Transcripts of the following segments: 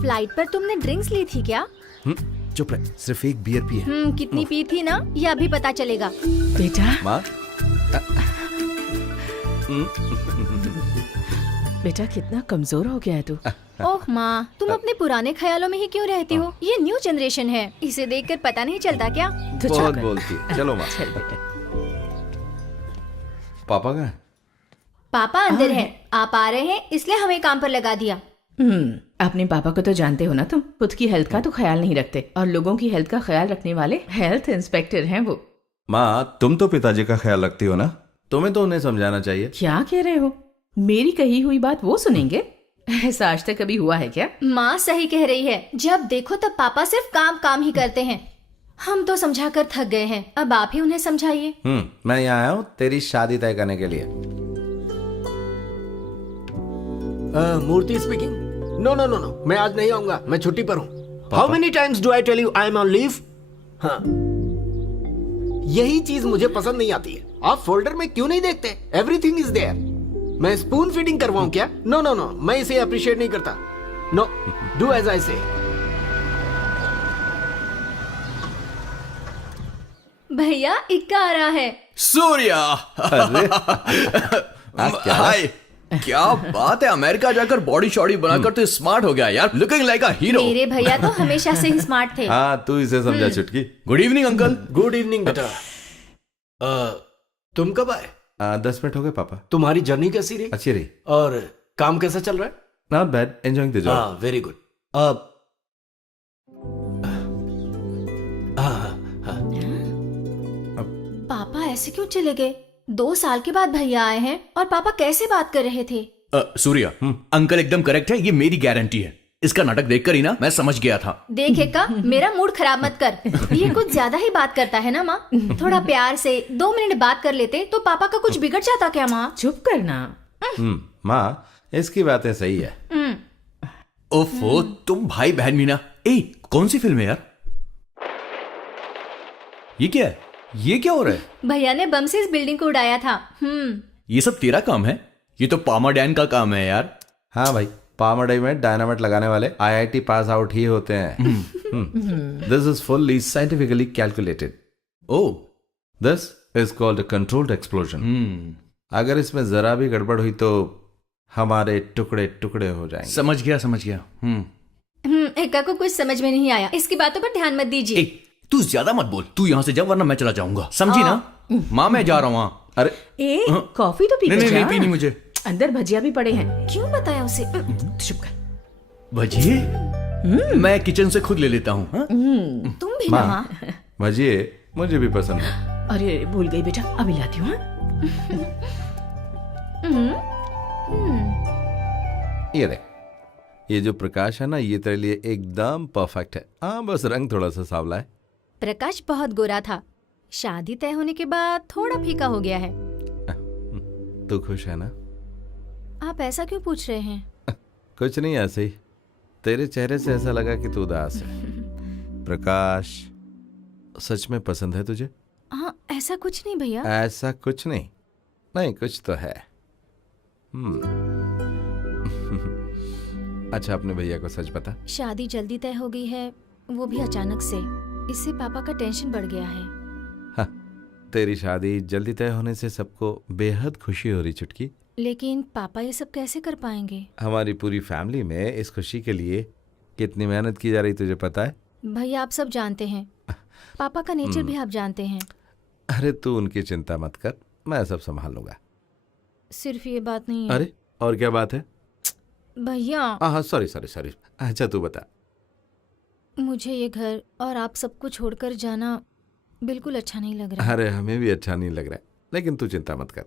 Flight पर तुमने drinks ली थी क्या? चुप रहे, सिर्फ एक बियर पी है। कितनी पी थी ना, ये अभी पता चलेगा। बेटा माँ बेटा कितना कमजोर हो गया है तू। ओह माँ, तुम अपने पुराने ख्यालों में ही क्यों रहती हो? ये न्यू जनरेशन है, इसे देखकर पता नहीं चलता क्या? तो चल बहुत कर। बोलती है। चलो माँ। चल बेटा। पापा कहाँ है? पापा अंदर है, आप आ रहे हैं इसलिए हमें काम पर लगा दिया। अपने पापा को तो जानते हो ना तुम, खुद की हेल्थ का तो ख्याल नहीं रखते और लोगों की हेल्थ का ख्याल रखने वाले हेल्थ इंस्पेक्टर हैं वो। माँ तुम तो पिताजी का ख्याल रखती हो ना, तुम्हें तो उन्हें समझाना चाहिए। क्या कह रहे हो? मेरी कही हुई बात वो सुनेंगे? ऐसा आज तक कभी हुआ है क्या? माँ सही कह रही है, जब देखो तब पापा सिर्फ काम काम ही करते हैं। हम तो समझा कर थक गए हैं, अब आप ही उन्हें समझाइए। मैं यहाँ आया हूँ तेरी शादी तय करने के लिए। Murthy speaking. No no no no, मैं आज नहीं आऊंगा, मैं छुट्टी पर हूँ। How many times do I tell you I am on leave? हाँ, यही चीज मुझे पसंद नहीं आती है। आप फोल्डर में क्यों नहीं देखते? Everything is there. मैं स्पून फीडिंग करवाऊं क्या? नो नो नो, मैं इसे अप्रिशिएट नहीं करता। नो, डू एज आई से। भैया इक्का आ रहा है। सूर्या। क्या? हाय, क्या बात है, अमेरिका जाकर बॉडी शॉडी बनाकर तो स्मार्ट हो गया यार, लुकिंग लाइक अ हीरो। मेरे भैया तो हमेशा से ही स्मार्ट थे। हाँ तू इसे समझा चुटकी। Good evening uncle. Good evening बेटा। तुम कब आए? 10 मिनट हो गए पापा। तुम्हारी जर्नी कैसी रही? अच्छी रही। और काम कैसा चल रहा है? Not bad, enjoying the job. हाँ, वेरी गुड। अब पापा ऐसे क्यों चले गए? 2 साल के बाद भैया आए हैं और पापा कैसे बात कर रहे थे? सूर्या, अंकल एकदम करेक्ट है, ये मेरी गारंटी है। इसका नाटक देखकर ही ना मैं समझ गया था। देख एक्का, मेरा मूड खराब मत कर। ये कुछ ज्यादा ही बात करता है ना माँ। थोड़ा प्यार से 2 मिनट बात कर लेते तो पापा का कुछ बिगड़ जाता क्या माँ? चुप करना। माँ इसकी बातें सही है। ओफो, तुम भाई बहन भी ना। ए, कौन सी फिल्म है यार? ये क्या है? ये क्या हो रहा है? भैया ने बम से इस बिल्डिंग को उड़ाया था। ये सब तेरा काम है? ये तो पामाडैन का काम है यार। हाँ भाई, पामाडई में डायनामाइट लगाने वाले IIT पास आउट ही होते हैं। This is fully scientifically calculated. Oh, this is called a controlled explosion. अगर इसमें जरा भी गड़बड़ हुई तो हमारे टुकड़े टुकड़े हो जाएंगे। समझ गया समझ गया। एक्का को कुछ समझ में नहीं आया, इसकी बातों पर ध्यान मत दीजिए। तू ज्यादा मत बोल, तू यहाँ से जा वरना मैं चला जाऊंगा, समझी ना? माँ मैं जा रहा हूँ वहाँ। अरे ए कॉफी तो पी नहीं के नहीं जा। नहीं पीनी मुझे। अंदर भजिया भी पड़े हैं। क्यों बताया उसे? चुप कर। भजिए मैं किचन से खुद ले लेता हूँ। हाँ? तुम भी ना माँ। भजिए मुझे भी पसंद है। अरे भूल गई बेटा, अभी लाती हूँ। ये देख, ये जो प्रकाश है ना, ये तेरे लिए एकदम परफेक्ट है। हाँ बस रंग थोड़ा सा सांवला है। प्रकाश बहुत गोरा था, शादी तय होने के बाद थोड़ा फीका हो गया है। तू खुश है ना? आप ऐसा क्यों पूछ रहे हैं? कुछ नहीं, ऐसे ही। तेरे चेहरे से ऐसा लगा कि तू उदास है। प्रकाश सच में पसंद है तुझे? हाँ, ऐसा कुछ नहीं भैया। ऐसा कुछ नहीं, नहीं कुछ तो है। अच्छा अपने भैया को सच बता। शादी जल्दी तय हो गई है, वो भी अचानक से। इससे पापा का टेंशन बढ़ गया है। हाँ, तेरी शादी जल्दी तय होने से सबको बेहद खुशी हो रही चुटकी। लेकिन पापा ये सब कैसे कर पाएंगे? हमारी पूरी फैमिली में इस खुशी के लिए कितनी मेहनत की जा रही तुझे पता है? भैया आप सब जानते हैं, पापा का नेचर भी आप जानते हैं। अरे तू उनकी चिंता मत कर, मैं सब संभाल लूंगा। सिर्फ ये बात नहीं है। अरे और क्या बात है? भैया हाँ सॉरी सॉरी सॉरी। अच्छा तू बता। मुझे ये घर और आप सबको छोड़कर जाना बिल्कुल अच्छा नहीं लग रहा। अरे हमें भी अच्छा नहीं लग रहा है, लेकिन तू चिंता मत कर।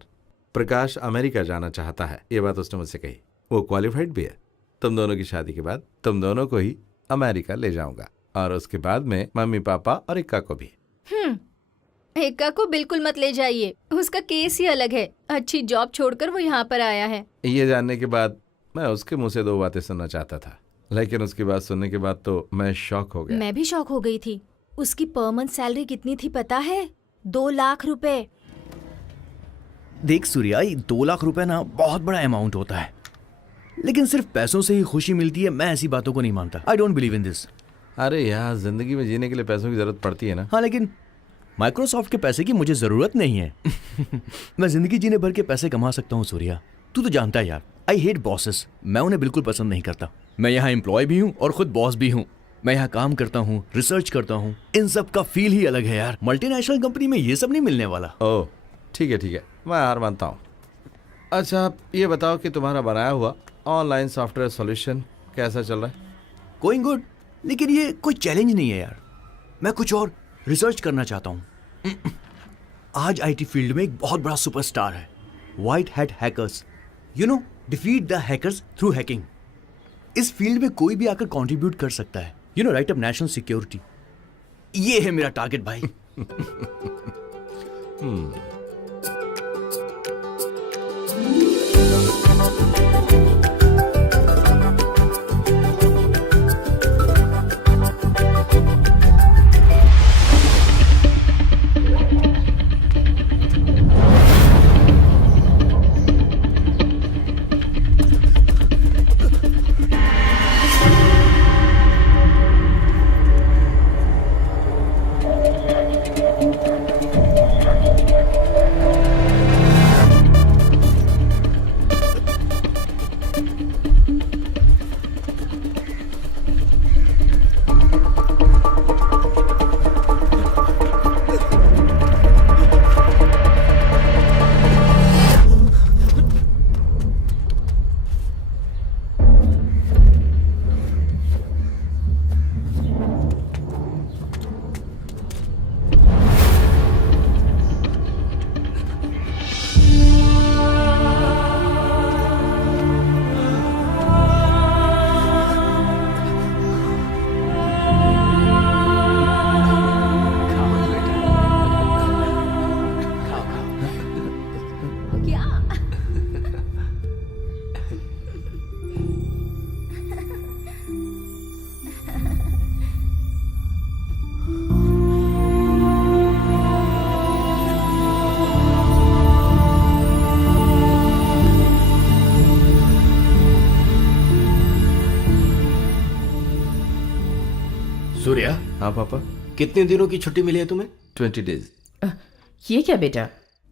प्रकाश अमेरिका जाना चाहता है, ये बात उसने मुझसे कही। वो क्वालिफाइड भी है। तुम दोनों की शादी के बाद तुम दोनों को ही अमेरिका ले जाऊंगा, और उसके बाद में मम्मी पापा और इक्का को भी। एक्का को बिल्कुल मत ले जाइए, उसका केस ही अलग है। अच्छी जॉब छोड़कर वो यहाँ पर आया है। ये जानने के बाद मैं उसके मुंह से 2 बातें सुनना चाहता था, लेकिन उसकी बात सुनने के बाद तो मैं शॉक हो गया। मैं भी शॉक हो गई थी। उसकी पर मंथ सैलरी कितनी थी पता है? 2 लाख रुपए। देख सूर्या, 2 लाख रुपए ना बहुत बड़ा अमाउंट होता है। लेकिन सिर्फ पैसों से ही खुशी मिलती है, मैं ऐसी बातों को नहीं मानता। I don't believe in this. अरे यार, जिंदगी में जीने के लिए पैसों की जरूरत पड़ती है ना। हाँ, लेकिन माइक्रोसॉफ्ट के पैसे की मुझे जरूरत नहीं है। मैं जिंदगी जीने भर के पैसे कमा सकता हूँ सूर्या, तू तो जानता है यार। आई हेट बॉसेस, मैं उन्हें बिल्कुल पसंद नहीं करता। मैं यहाँ एम्प्लॉय भी हूँ और खुद बॉस भी हूँ। मैं यहाँ काम करता हूँ, रिसर्च करता हूँ, इन सब का फील ही अलग है यार। मल्टीनेशनल कंपनी में ये सब नहीं मिलने वाला। ओह ठीक है, मैं हार मानता हूँ। अच्छा आप ये बताओ कि तुम्हारा बनाया हुआ ऑनलाइन सॉफ्टवेयर सॉल्यूशन कैसा चल रहा है? गोइंग गुड, लेकिन ये कोई चैलेंज नहीं है यार। मैं कुछ और रिसर्च करना चाहता हूँ। आज आईटी फील्ड में एक बहुत बड़ा सुपरस्टार है, white hat hackers. You know, defeat the hackers through hacking. इस फील्ड में कोई भी आकर कंट्रीब्यूट कर सकता है। You know, right up national security. ये है मेरा टारगेट भाई। क्या? सूर्या, हाँ पापा। कितने दिनों की छुट्टी मिली है तुम्हें? 20 days। ये क्या बेटा,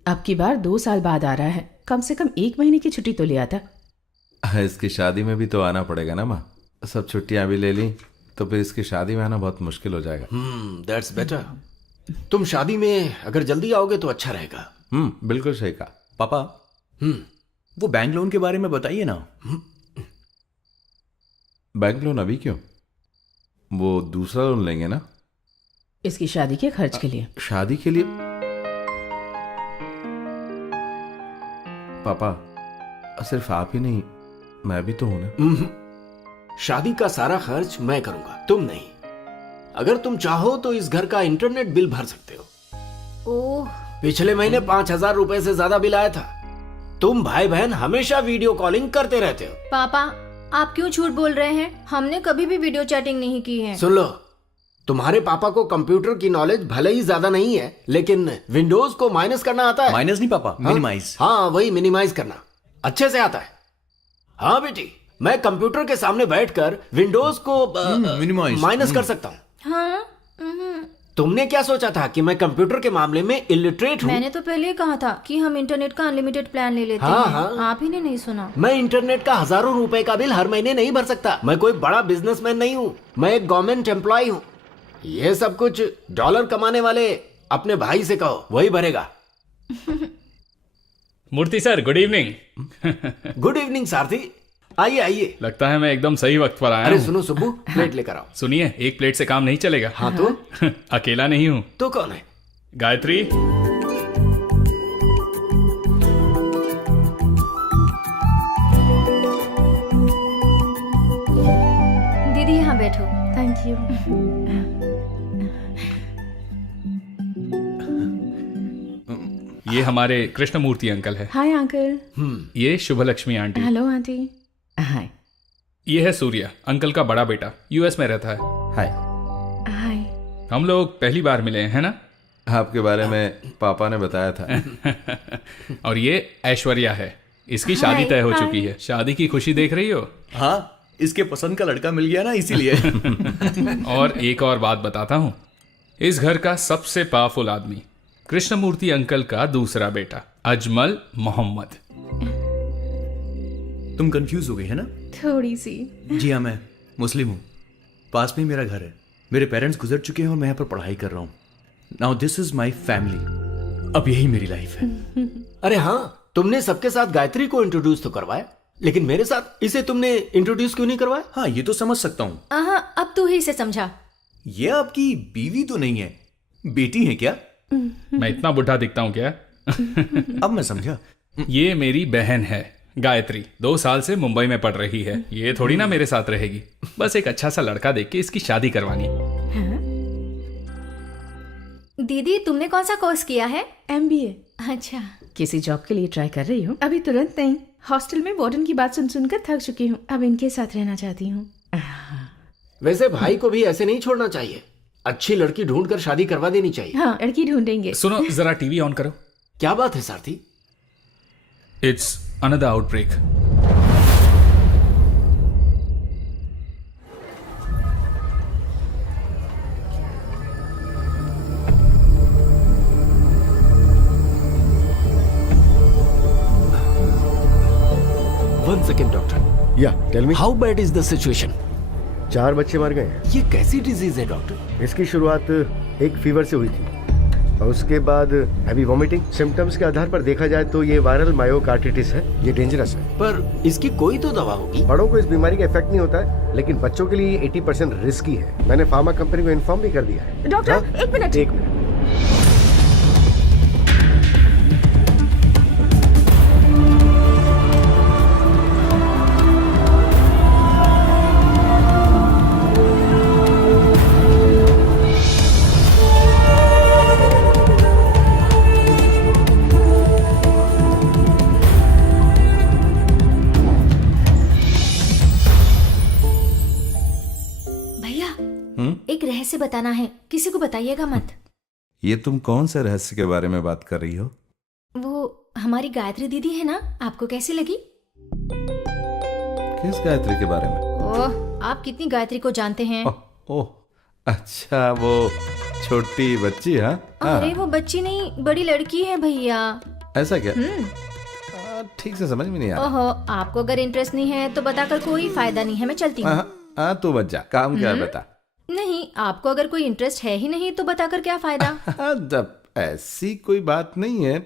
अब की बार 2 साल बाद आ रहा है, कम से कम 1 महीने की छुट्टी तो ले आता। इसकी शादी में भी तो आना पड़ेगा ना माँ। सब छुट्टियां भी ले ली तो फिर इसकी शादी में आना बहुत मुश्किल हो जाएगा। That's better. तुम शादी में अगर जल्दी आओगे तो अच्छा रहेगा। बिल्कुल सही कहा। पापा, वो बैंक लोन के बारे में बताइए ना। बैंक लोन अभी क्यों? वो दूसरा लोन लेंगे ना इसकी शादी के खर्च के लिए। शादी के लिए। पापा सिर्फ आप ही नहीं, मैं भी तो हूं ना। शादी का सारा खर्च मैं करूंगा, तुम नहीं। अगर तुम चाहो तो इस घर का इंटरनेट बिल भर सकते हो। ओह, पिछले महीने 5,000 रुपए से ज्यादा बिल आया था। तुम भाई बहन हमेशा वीडियो कॉलिंग करते रहते हो। पापा आप क्यों झूठ बोल रहे हैं? हमने कभी भी वीडियो चैटिंग नहीं की है। सुन लो, तुम्हारे पापा को कंप्यूटर की नॉलेज भले ही ज्यादा नहीं है, लेकिन विंडोज को माइनस करना आता है। माइनस नहीं पापा, मिनिमाइज। हाँ, वही मिनिमाइज करना अच्छे से आता है। हाँ बेटी, मैं कंप्यूटर के सामने बैठकर विंडोज को minimize। माइनस कर सकता हूँ। हाँ, तुमने क्या सोचा था कि मैं कंप्यूटर के मामले में इलिटरेट हूँ? मैंने तो पहले ही कहा था कि हम इंटरनेट का अनलिमिटेड प्लान ले लेते हाँ, हैं। हाँ। आप ही ने नहीं सुना। मैं इंटरनेट का हजारों रुपए का बिल हर महीने नहीं भर सकता। मैं कोई बड़ा बिजनेसमैन नहीं हूँ, मैं एक गवर्नमेंट एम्प्लॉय हूँ। ये सब कुछ डॉलर कमाने वाले अपने भाई से कहो, वही भरेगा। Murthy sir, good evening. Good evening Sarathi, आइए आइए। लगता है मैं एकदम सही वक्त पर आया अरे हूँ। सुनो सुब्बू, प्लेट लेकर आओ। सुनिए, एक प्लेट से काम नहीं चलेगा। हाँ तो? अकेला नहीं हूँ। तो कौन है? गायत्री। दीदी यहाँ बैठो। Thank you. ये हमारे कृष्णमूर्ति अंकल है। Hi uncle. ये Shubhalakshmi aunty. Hello aunty. Hi. ये है सूर्या, अंकल का बड़ा बेटा, यूएस में रहता है। हाय। हाय। हम लोग पहली बार मिले हैं, है ना? आपके बारे में पापा ने बताया था। और ये ऐश्वर्या है, इसकी शादी हाय, तय हो हाय। चुकी है। शादी की खुशी देख रही हो? हाँ, इसके पसंद का लड़का मिल गया ना, इसीलिए। और एक और बात बताता हूँ, इस घर का सबसे पावरफुल आदमी कृष्णमूर्ति अंकल का दूसरा बेटा अजमल मोहम्मद। तुम कंफ्यूज हो गई है ना? थोड़ी सी। जी हाँ, मैं मुस्लिम हूँ। पास में ही मेरा घर है। मेरे पेरेंट्स गुजर चुके हैं और मैं यहाँ पर पढ़ाई कर रहा हूँ। Now this is my family. अब यही मेरी लाइफ है। अरे हाँ, तुमने सबके साथ गायत्री को इंट्रोड्यूस तो करवाया, लेकिन मेरे साथ इसे तुमने इंट्रोड्यूस क्यों नहीं करवाया? हाँ, ये तो समझ सकता हूँ। अब तू ही इसे समझा। ये आपकी बीवी तो नहीं है, बेटी है क्या? मैं इतना बुढ़ा दिखता हूँ क्या? अब मैं समझा। ये मेरी बहन है गायत्री, 2 साल से मुंबई में पढ़ रही है। ये थोड़ी ना मेरे साथ रहेगी। बस एक अच्छा सा लड़का देख के इसकी शादी करवानी। दीदी तुमने कौन सा कोर्स किया है? MBA। अच्छा। किसी जॉब के लिए ट्राई कर रही हूँ। अभी तुरंत नहीं। हॉस्टल में वार्डन की बात सुन सुनकर थक चुकी हूँ। अब इनके साथ रहना चाहती हूँ। वैसे भाई को भी ऐसे नहीं छोड़ना चाहिए। अच्छी लड़की ढूंढकर शादी करवा देनी चाहिए। हाँ, लड़की ढूंढेंगे। सुनो, जरा टीवी ऑन करो। क्या बात है Sarathi? It's another outbreak. One second, doctor. Yeah tell me. How bad is the situation? 4 बच्चे मर गए हैं। ये कैसी डिजीज है डॉक्टर? इसकी शुरुआत एक फीवर से हुई थी और उसके बाद हैवी वॉमिटिंग। सिम्टम्स के आधार पर देखा जाए तो ये वायरल मायोकार्डिटिस है। ये डेंजरस है। पर इसकी कोई तो दवा होगी। बड़ों को इस बीमारी का इफेक्ट नहीं होता है, लेकिन बच्चों के लिए 80% रिस्की है। मैंने फार्मा कंपनी को इन्फॉर्म भी कर दिया है। डॉक्टर, हाँ? एक मिनट। एक मिनट। भैया एक रहस्य बताना है, किसी को बताइएगा मत। ये तुम कौन से रहस्य के बारे में बात कर रही हो? वो हमारी गायत्री दीदी है ना, आपको कैसी लगी? किस गायत्री के बारे में? ओह, आप कितनी गायत्री को जानते हैं? ओह, अच्छा, वो छोटी बच्ची। हाँ अरे वो बच्ची नहीं, बड़ी लड़की है भैया। ऐसा क्या? ठीक से समझ में नहीं आ रहा। ओहो, आपको अगर इंटरेस्ट नहीं है तो बताकर कोई फायदा नहीं है, मैं चलती हूँ। हाँ, तू बच जा। काम क्या है बता। नहीं, आपको अगर कोई इंटरेस्ट है ही नहीं तो बताकर क्या फायदा? जब ऐसी कोई बात नहीं है।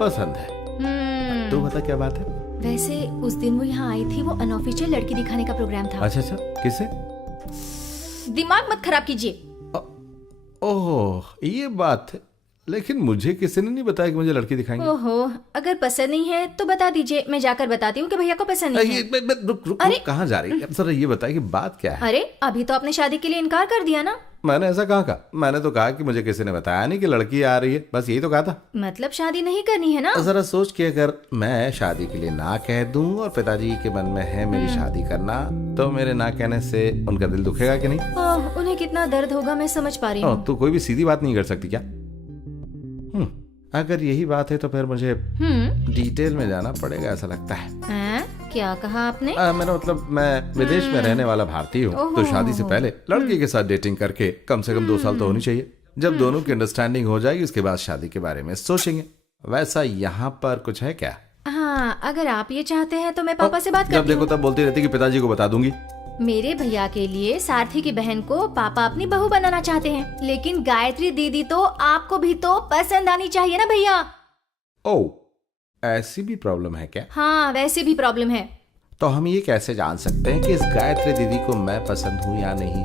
पसंद है। तू बता क्या बात है? वैसे उस दिन वो यहाँ आई थी, वो अनऑफिशियल लड़की दिखाने का प्रोग्राम था। अच्छा, किसे? दिमाग मत खराब कीजिए। ओह, ये बात है। लेकिन मुझे किसी ने नहीं बताया कि मुझे लड़की दिखाएंगे। ओहो, अगर पसंद नहीं है तो बता दीजिए, मैं जाकर बताती हूँ कि भैया को पसंद नहीं है। रुक, अरे! कहाँ जा रही है? जरा ये बता कि बात क्या है? अरे अभी तो आपने शादी के लिए इनकार कर दिया ना। मैंने ऐसा कहा? मैंने तो कहा कि मुझे किसी ने बताया नहीं कि लड़की आ रही है, बस यही तो कहा था। मतलब शादी नहीं करनी है ना? जरा सोच के, अगर मैं शादी के लिए ना कह दूं और पिताजी के मन में है मेरी शादी करना, तो मेरे ना कहने से उनका दिल दुखेगा कि नहीं? ओह, उन्हें कितना दर्द होगा मैं समझ पा रही हूँ। तू कोई भी सीधी बात नहीं कर सकती क्या? अगर यही बात है तो फिर मुझे डिटेल में जाना पड़ेगा, ऐसा लगता है। क्या कहा आपने? मेरा मतलब, मैं विदेश में रहने वाला भारतीय हूँ, तो शादी से पहले लड़की के साथ डेटिंग करके कम से कम 2 साल तो होनी चाहिए। जब दोनों की अंडरस्टैंडिंग हो जाएगी, उसके बाद शादी के बारे में सोचेंगे। वैसा यहाँ पर कुछ है क्या? हाँ, अगर आप ये चाहते हैं तो मैं पापा से बात जब करती देखो हूँ। तब बोलती रहती कि पिताजी को बता दूंगी। मेरे भैया के लिए सारथी की बहन को पापा अपनी बहू बनाना चाहते हैं, लेकिन गायत्री दीदी तो आपको भी तो पसंद आनी चाहिए ना भैया। ओह, ऐसी भी प्रॉब्लम है क्या? हाँ, वैसे भी प्रॉब्लम है। तो हम ये कैसे जान सकते हैं कि इस गायत्री दीदी को मैं पसंद हूँ या नहीं?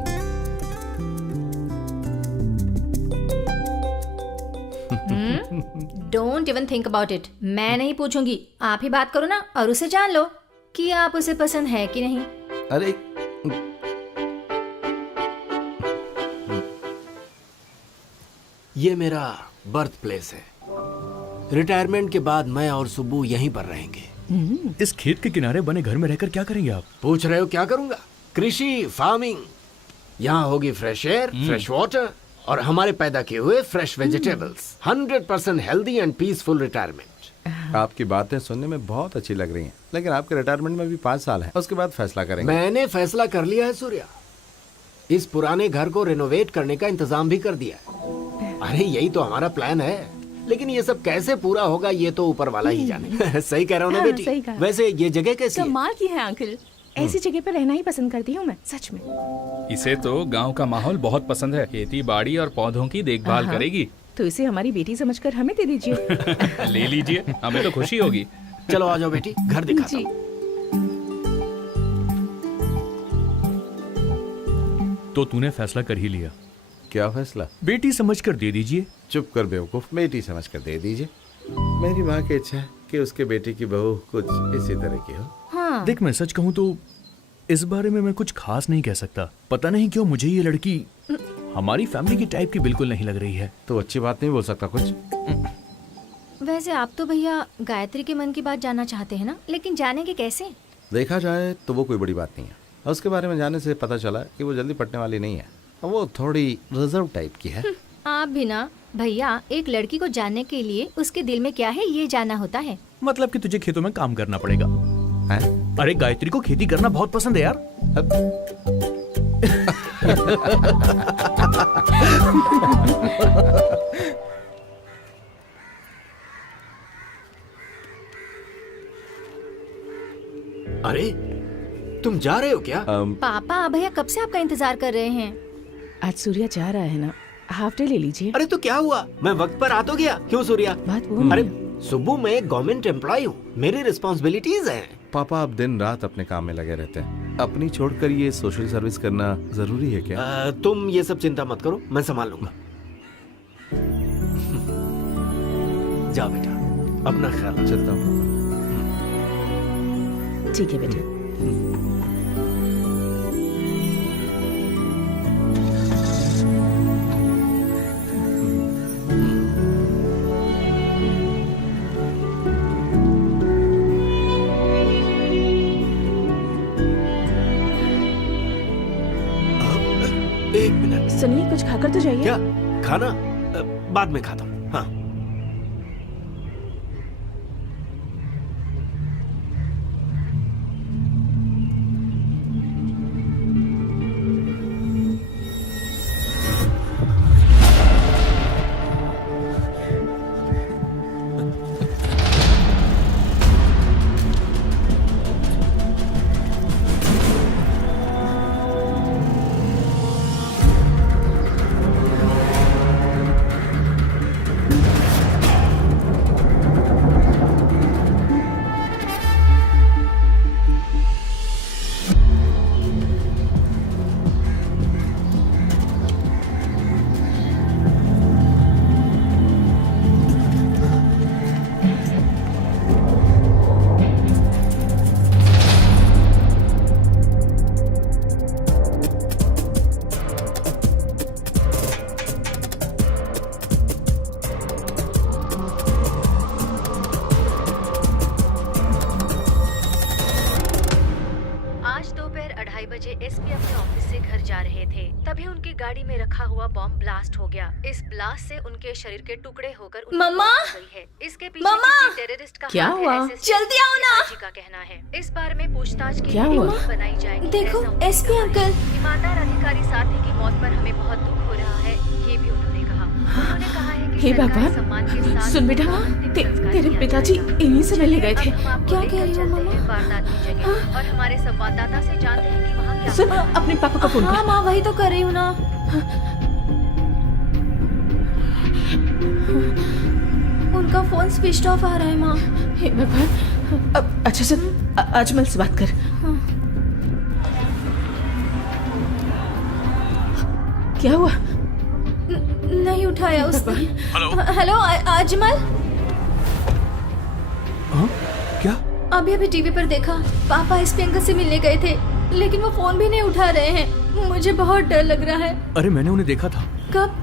Don't even think about it. मैं नहीं पूछूंगी, आप ही बात करो ना और उसे जान लो कि आप उसे पसंद है कि नहीं। अरे, ये मेरा बर्थ प्लेस है। रिटायरमेंट के बाद मैं और सुब्बू यहीं पर रहेंगे। इस खेत के किनारे बने घर में रहकर क्या करेंगे आप? पूछ रहे हो क्या करूंगा? कृषि, फार्मिंग। यहाँ होगी फ्रेश एयर, फ्रेश वाटर और हमारे पैदा किए हुए fresh vegetables. 100% healthy and peaceful retirement. आपकी बातें सुनने में बहुत अच्छी लग रही हैं, लेकिन आपके रिटायरमेंट में भी 5 साल है, उसके बाद फैसला करेंगे। मैंने फैसला कर लिया है सूर्या, इस पुराने घर को रिनोवेट करने का इंतजाम भी कर दिया है। अरे यही तो हमारा प्लान है, लेकिन ये सब कैसे पूरा होगा ये तो ऊपर वाला ही जाने। सही कह रहा हूँ ना हाँ, बेटी? सही कहा। वैसे ये जगह कैसी है? कमाल की है अंकल, ऐसी जगह पर रहना ही पसंद करती हूँ मैं, सच में। इसे तो गांव का माहौल बहुत पसंद है। खेती बाड़ी और पौधों की देखभाल हाँ। करेगी। तो इसे हमारी बेटी समझकर हमें दे दीजिए। ले लीजिए, हमें तो खुशी होगी। चलो आ जाओ बेटी, घर दिखाता जी। हूँ। तो तूने फैसला कर ही लिया? क्या फैसला? बेटी समझकर दे दीजिए। चुप कर बेवकूफ, बेटी समझ कर दे दीजिए। मेरी माँ की इच्छा है कि उसके बेटी की बहू कुछ इसी तरह की हो। हाँ। देख, मैं सच कहूँ तो इस बारे में मैं कुछ खास नहीं कह सकता। पता नहीं क्यों मुझे ये लड़की हमारी फैमिली की टाइप की बिल्कुल नहीं लग रही है। तो अच्छी बात नहीं बोल सकता कुछ? वैसे आप तो भैया गायत्री के मन की बात जानना चाहते हैं ना, लेकिन जानेंगे कैसे? देखा जाए तो वो कोई बड़ी बात नहीं है। उसके बारे में जानने से पता चला कि वो जल्दी पटने वाली नहीं है, वो थोड़ी रिजर्व टाइप की है। आप भी ना भैया, एक लड़की को जानने के लिए उसके दिल में क्या है ये जानना होता है। मतलब कि तुझे खेतों में काम करना पड़ेगा। हैं? अरे गायत्री को खेती करना बहुत पसंद है यार। अरे तुम जा रहे हो क्या? पापा भैया कब से आपका इंतजार कर रहे हैं। आज सूर्या जा रहा है ना, हाफ डे ले लीजिए। अरे तो क्या हुआ, मैं वक्त पर आ तो गया। क्यों सूर्या? बात वो अरे सुबह मैं गवर्नमेंट एम्प्लॉय हूँ, मेरी रिस्पॉन्सिबिलिटीज हैं। पापा आप दिन रात अपने काम में लगे रहते हैं, अपनी छोड़कर ये सोशल सर्विस करना जरूरी है क्या? तुम ये सब चिंता मत करो, मैं संभाल लूंगा। जा बेटा, अपना ख्याल रख। चलता हूँ। ठीक है बेटा। एक मिनट। सुनिए, कुछ खाकर तो जाइए। क्या खाना? बाद में खाता हूँ। हाँ। एसपी अपने ऑफिस से घर जा रहे थे, तभी उनकी गाड़ी में रखा हुआ बॉम्ब ब्लास्ट हो गया। इस ब्लास्ट से उनके शरीर के टुकड़े होकर उनकी मम्मा! मौत हो गई है। इसके पीछे मम्मा! किसी टेररिस्ट का क्या हाथ है, हुआ? ऐसे जल्दी आओ ना! जी का कहना है। इस बारे में पूछताछ के क्या लिए हुआ? टीम बनाई जाएगी। देखो, ऐसा उन्होंने एसपी कहा है। अंकल। ईमानदार अधिकारी साथी की मौत पर हमें बहुत दुख हो रहा है, ये भी उन्होंने कहा। उन्होंने कहा है कि हे सरकार भगवान, सम्मान के साथ सुन बेटा, अंतिम संस्कार तेरे किया पिताजी जाएगा। इन्हीं से मिलने गए थे। अब हम आपको क्या लेकर कह रही हो, चलते मम्मा? हैं वारदात की जगह और हमारे संवाददाता से जानते हैं कि वहाँ क्या सुन, हुआ है। अपने पापा को फोन हाँ कर। माँ, वही तो कर रही हूँ ना। उनका फोन स्विच ऑफ आ रहा है माँ। हे भगवान, अब अच्छा सुन, अजमल से बात कर। क्या हुआ? नहीं उठाया उसने। हेलो अजमल। हाँ? क्या? अभी अभी टीवी पर देखा, पापा एसपी अंकल से मिलने गए थे, लेकिन वो फोन भी नहीं उठा रहे हैं। मुझे बहुत डर लग रहा है। अरे मैंने उन्हें देखा था। कब?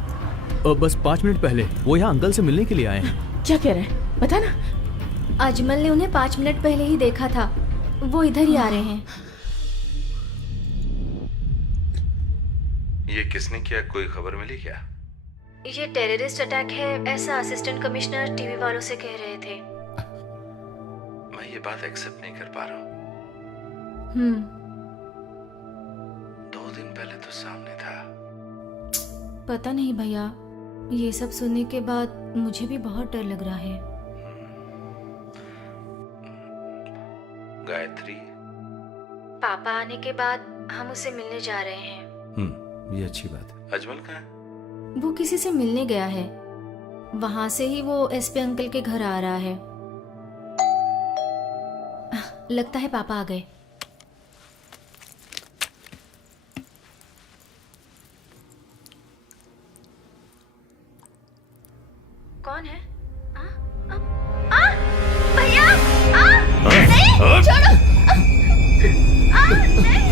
बस 5 मिनट पहले वो यहाँ अंकल से मिलने के लिए आए हैं। क्या कह रहे हैं, बता ना। अजमल ने उन्हें 5 मिनट पहले ही देखा था, वो इधर ही आ रहे हैं। ये किसने किया, कोई खबर मिली क्या? ये टेररिस्ट अटैक है, ऐसा असिस्टेंट कमिश्नर टीवी वालों से कह रहे थे। ये बात एक्सेप्ट नहीं कर पा रहा हूँ। 2 दिन पहले तो सामने था। पता नहीं भैया, ये सब सुनने के बाद मुझे भी बहुत डर लग रहा है। गायत्री, पापा आने के बाद हम उससे मिलने जा रहे हैं। ये अच्छी बात है। अजमल कहाँ है? वो किसी से मिलने गया है, वहां से ही वो एसपी अंकल के घर आ रहा है। लगता है पापा आ गए। कौन है? भैया! नहीं! छोड़ो! नहीं!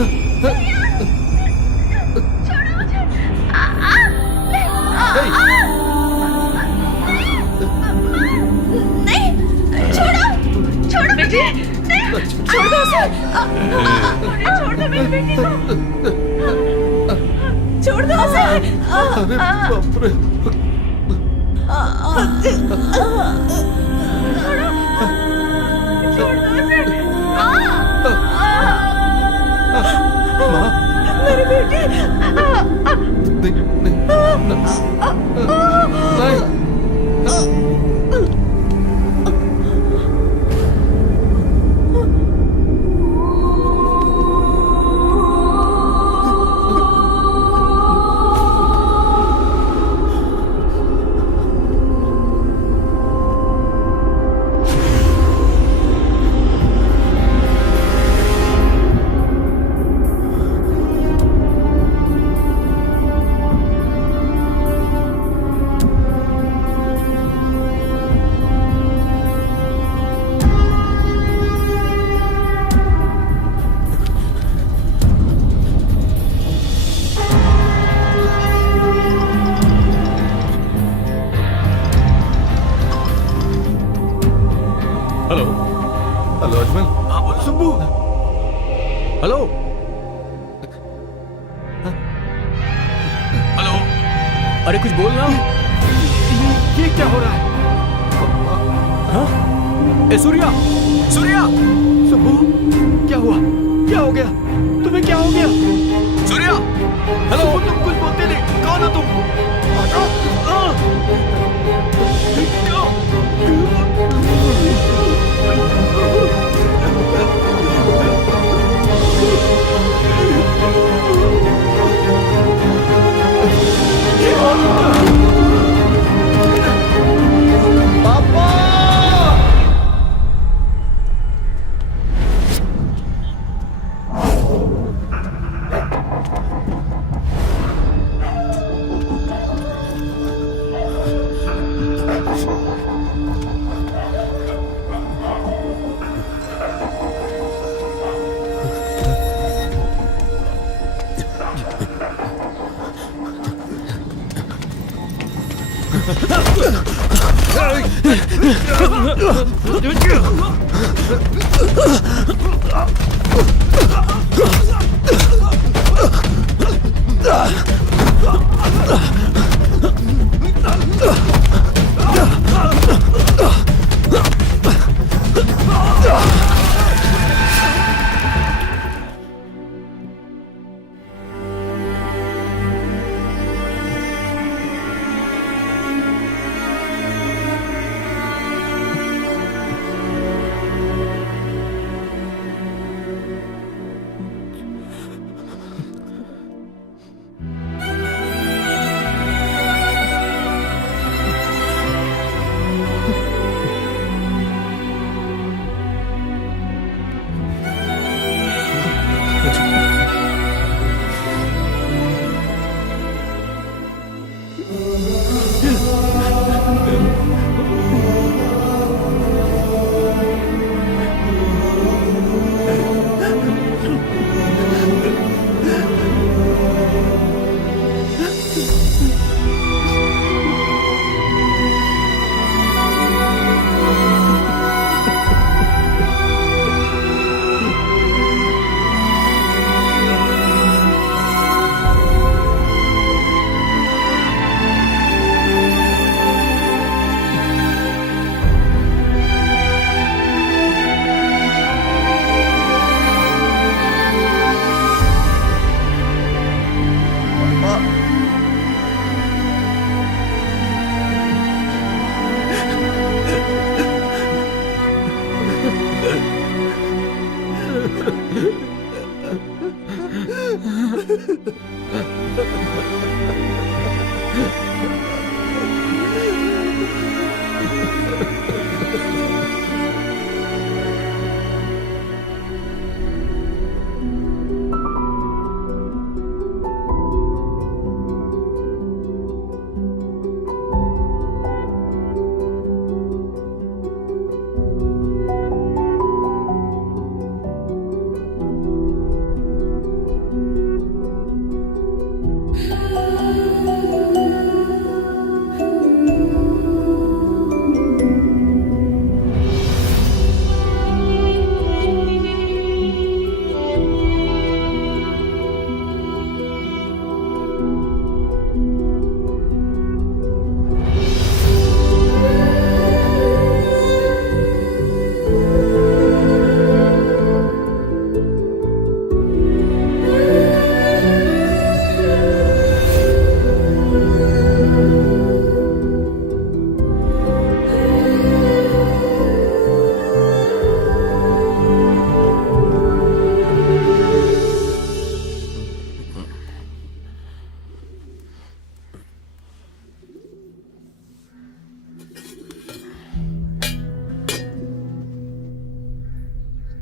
भैया! छोड़ो मुझे! नहीं! छोड़ो! छोड़ो बेटी! नहीं! छोड़ दो उसे! छोड़ दो मेरी बेटी को! छोड़ दो उसे! अरे बाप रे! मेरी बेटी! हेलो अजमल। हाँ बोलो सुब्बू। हेलो हेलो, अरे कुछ बोल ना। ये क्या हो रहा है? हाँ? ए सूर्या, सूर्या! सुब्बू, क्या हुआ? क्या हो गया? तुम्हें क्या हो गया? सूर्या! हेलो! सुब्बू, तुम कुछ बोलते नहीं। कौन हो तुम?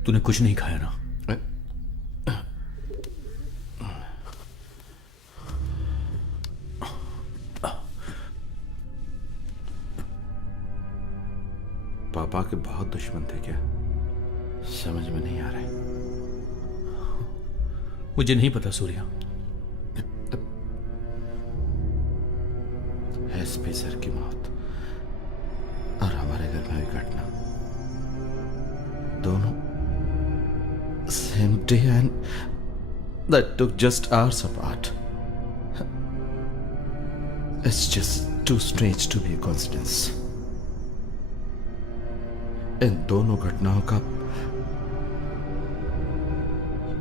तूने कुछ नहीं खाया ना? पापा के बहुत दुश्मन थे क्या? समझ में नहीं आ रहा है। मुझे नहीं पता सूर्या। एसपी सर की मौत और हमारे घर में हुई घटना, दोनों same day and that took just hours apart. It's just too strange to be a coincidence. इन दोनों घटनाओं का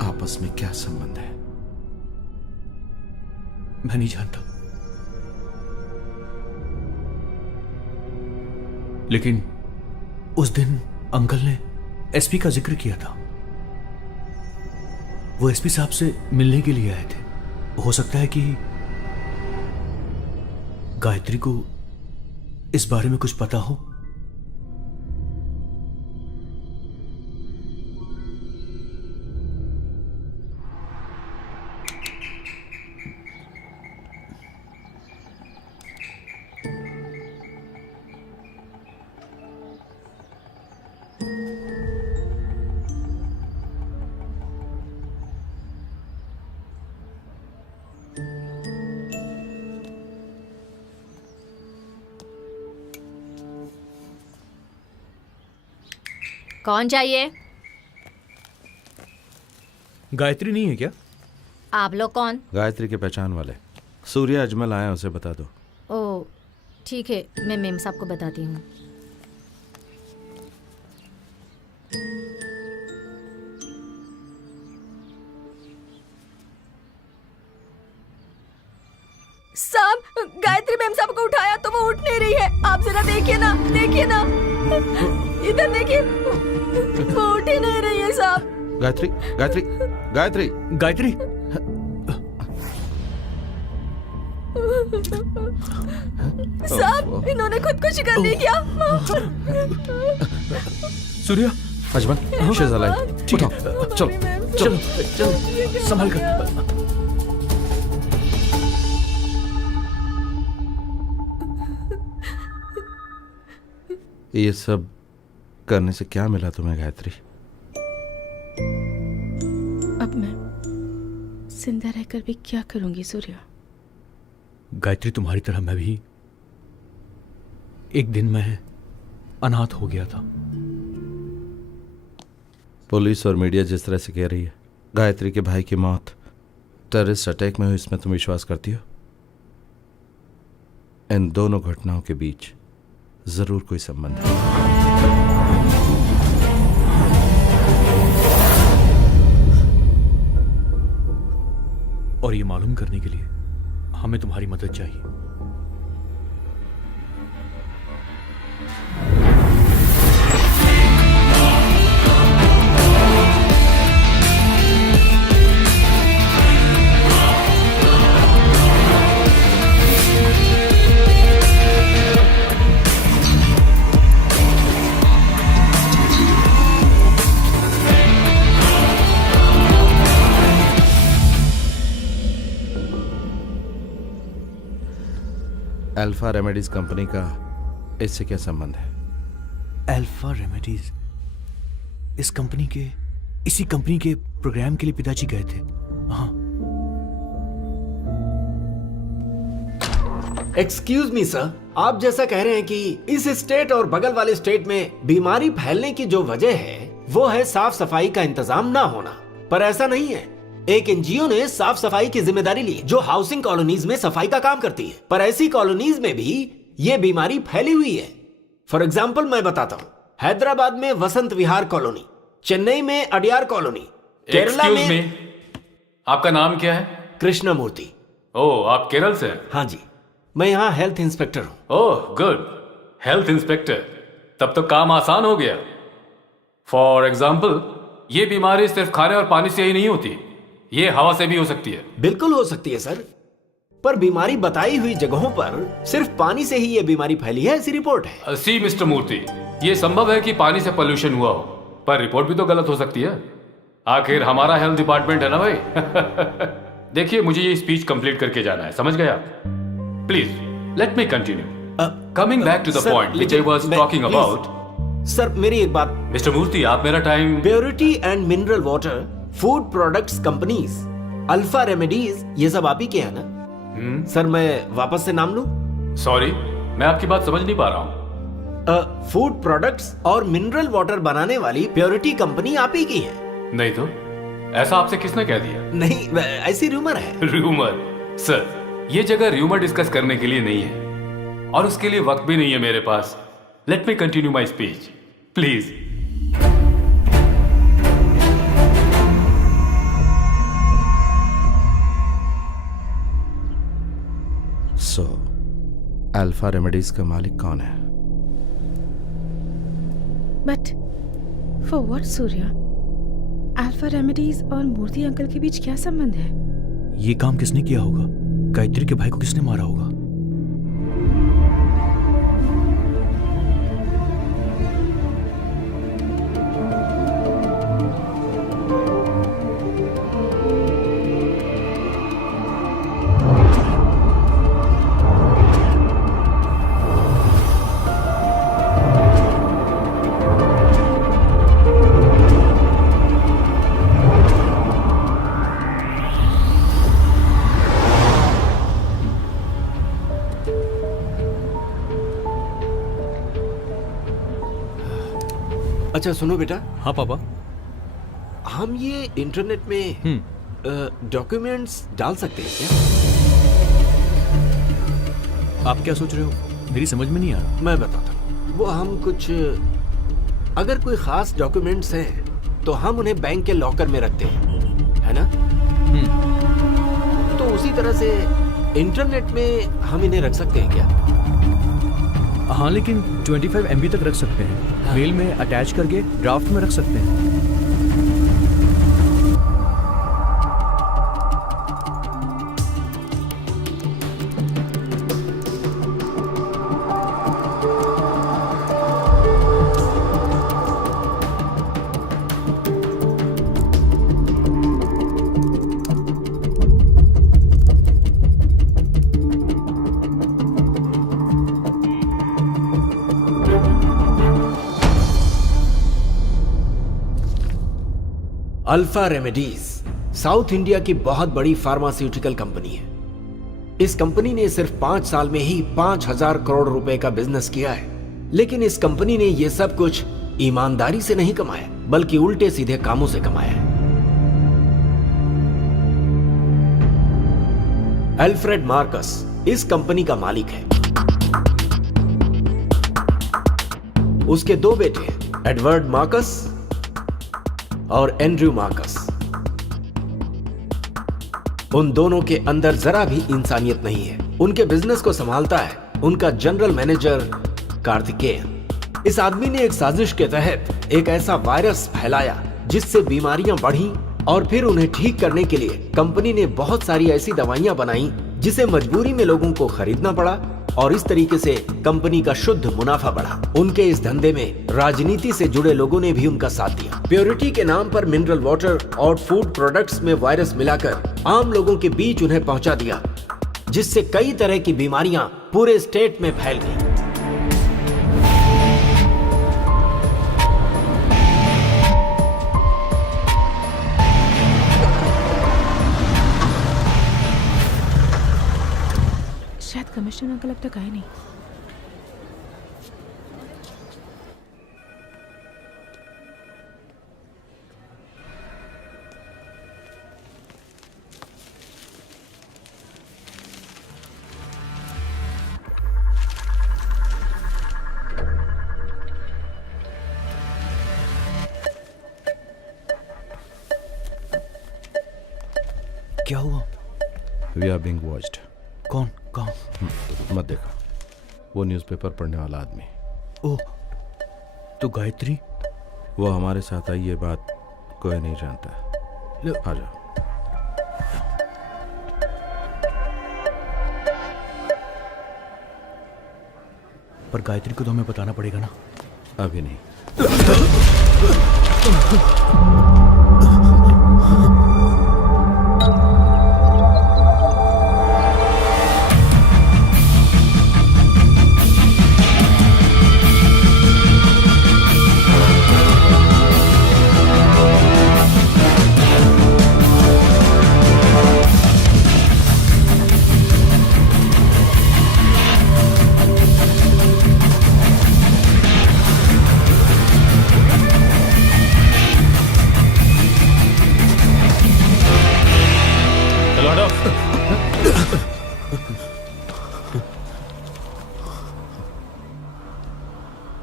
आपस में क्या संबंध है? मैं नहीं जानता, लेकिन उस दिन अंकल ने एसपी का जिक्र किया था। वो एसपी साहब से मिलने के लिए आए थे। हो सकता है कि गायत्री को इस बारे में कुछ पता हो। कौन चाहिए? गायत्री नहीं है क्या? आप लोग कौन? गायत्री के पहचान वाले सूर्या अजमल आया, उसे बता दो। ओ ठीक है, मैं मेम साहब को बताती हूँ। साहब, गायत्री मैम साहब को उठाया तो वो उठ नहीं रही है। आप जरा देखिए ना, देखिए ना, इधर देखिए, वो उठ ही नहीं रही है साहब। गायत्री, गायत्री, गायत्री, गायत्री, साहब इन्होंने खुदकुशी कर ली क्या? Surya, Ajmal, she is alive. ठीक है, चलो चलो चल संभाल कर। ये सब करने से क्या मिला तुम्हें गायत्री? अब मैं जिंदा रहकर भी क्या करूंगी सूर्या? गायत्री, तुम्हारी तरह मैं भी एक दिन मैं अनाथ हो गया था। पुलिस और मीडिया जिस तरह से कह रही है गायत्री के भाई की मौत टेररिस्ट अटैक में हुई, इसमें तुम विश्वास करती हो? इन दोनों घटनाओं के बीच जरूर कोई संबंध है। और ये मालूम करने के लिए हमें तुम्हारी मदद चाहिए। अल्फा रेमेडीज कंपनी का इससे क्या संबंध है? अल्फा रेमेडीज, इसी कंपनी के प्रोग्राम के लिए पिताजी गए थे। हाँ। एक्सक्यूज मी सर, आप जैसा कह रहे हैं कि इस स्टेट और बगल वाले स्टेट में बीमारी फैलने की जो वजह है वो है साफ सफाई का इंतजाम ना होना, पर ऐसा नहीं है। एक एनजीओ ने साफ सफाई की जिम्मेदारी ली जो हाउसिंग कॉलोनीज में सफाई का काम करती है, पर ऐसी कॉलोनीज में भी ये बीमारी फैली हुई है। फॉर एग्जाम्पल मैं बताता हूँ, हैदराबाद में वसंत विहार कॉलोनी, चेन्नई में अडियार कॉलोनी, केरला Excuse में। me, आपका नाम क्या है? कृष्णमूर्ति। ओह, आप केरल से हैं? हाँ जी, मैं यहाँ हेल्थ इंस्पेक्टर हूँ। ओह गुड, हेल्थ इंस्पेक्टर, तब तो काम आसान हो गया। फॉर एग्जाम्पल, ये बीमारी सिर्फ खाने और पानी से ही नहीं होती, ये हवा से भी हो सकती है। बिल्कुल हो सकती है सर, पर बीमारी बताई हुई जगहों पर सिर्फ पानी से ही ये बीमारी फैली है, ऐसी रिपोर्ट है। सी मिस्टर मूर्ति, ये संभव है कि पानी से पोल्यूशन हुआ हो, पर रिपोर्ट भी तो गलत हो सकती है। आखिर हमारा हेल्थ डिपार्टमेंट है ना भाई। देखिए, मुझे ये स्पीच कंप्लीट करके जाना है, समझ गए आप? Please let me continue. Coming back to the point which I was talking about. Sir मेरी एक बात। मिस्टर मूर्ति, आप मेरा time. Purity and mineral water, food products companies, alpha remedies, ये सब आप ही के हैं ना? सर मैं वापस से नाम लूं? सॉरी, मैं आपकी बात समझ नहीं पा रहा हूँ। फूड प्रोडक्ट्स और मिनरल वाटर बनाने वाली प्योरिटी कंपनी आप ही की है? नहीं तो, ऐसा आपसे किसने कह दिया? नहीं, ऐसी रूमर है। रूमर? सर, ये जगह रूमर डिस्कस करने के लिए नहीं है, और उसके लिए वक्त भी नहीं है मेरे पास। Let me continue my speech please. So alpha remedies का मालिक कौन है? But for what Surya? Alpha remedies और मूर्ति अंकल के बीच क्या संबंध है? ये काम किसने किया होगा? गायत्री के भाई को किसने मारा होगा? अच्छा सुनो बेटा। हाँ पापा। हम ये इंटरनेट में डॉक्यूमेंट्स डाल सकते हैं क्या? आप क्या सोच रहे हो? मेरी समझ में नहीं आ रहा। मैं बताता हूँ। वो हम कुछ, अगर कोई खास डॉक्यूमेंट्स हैं तो हम उन्हें बैंक के लॉकर में रखते हैं, है ना? तो उसी तरह से इंटरनेट में हम इन्हें रख सकते हैं क्या? हाँ, लेकिन 25 MB तक रख सकते हैं। मेल में अटैच करके ड्राफ्ट में रख सकते हैं। अल्फा रेमेडीज साउथ इंडिया की बहुत बड़ी फार्मास्यूटिकल कंपनी है। इस कंपनी ने सिर्फ 5 साल में ही 5000 करोड़ रुपए का बिजनेस किया है। लेकिन इस कंपनी ने यह सब कुछ ईमानदारी से नहीं कमाया, बल्कि उल्टे सीधे कामों से कमाया है। अल्फ्रेड मार्कस इस कंपनी का मालिक है। उसके 2 बेटे एडवर्ड मार्कस और एंड्रयू मार्कस। उन दोनों के अंदर जरा भी इंसानियत नहीं है। उनके बिजनेस को संभालता है उनका जनरल मैनेजर कार्तिकेयन। इस आदमी ने एक साजिश के तहत एक ऐसा वायरस फैलाया जिससे बीमारियां बढ़ी, और फिर उन्हें ठीक करने के लिए कंपनी ने बहुत सारी ऐसी दवाइयां बनाई जिसे मजबूरी में लोगों को खरीदना पड़ा, और इस तरीके से कंपनी का शुद्ध मुनाफा बढ़ा। उनके इस धंधे में राजनीति से जुड़े लोगों ने भी उनका साथ दिया। प्योरिटी के नाम पर मिनरल वाटर और फूड प्रोडक्ट्स में वायरस मिलाकर आम लोगों के बीच उन्हें पहुंचा दिया, जिससे कई तरह की बीमारियां पूरे स्टेट में फैल गई। शायद कमिश्नर अंकल अब तक आए नहीं। क्या हुआ? We are being watched. कौन? कहाँ? मत देखो, वो न्यूज़पेपर पढ़ने वाला आदमी। ओह, तो गायत्री? वो हमारे साथ आई, ये बात कोई नहीं जानता। आ जाओ। पर गायत्री को तो हमें बताना पड़ेगा ना। अभी नहीं।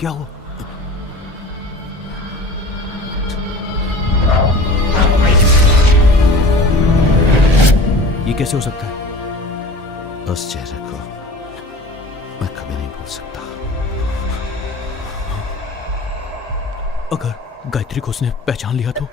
क्या हुआ? ये कैसे हो सकता है? उस चेहरे को मैं कभी नहीं भूल सकता। अगर गायत्री को उसने पहचान लिया तो?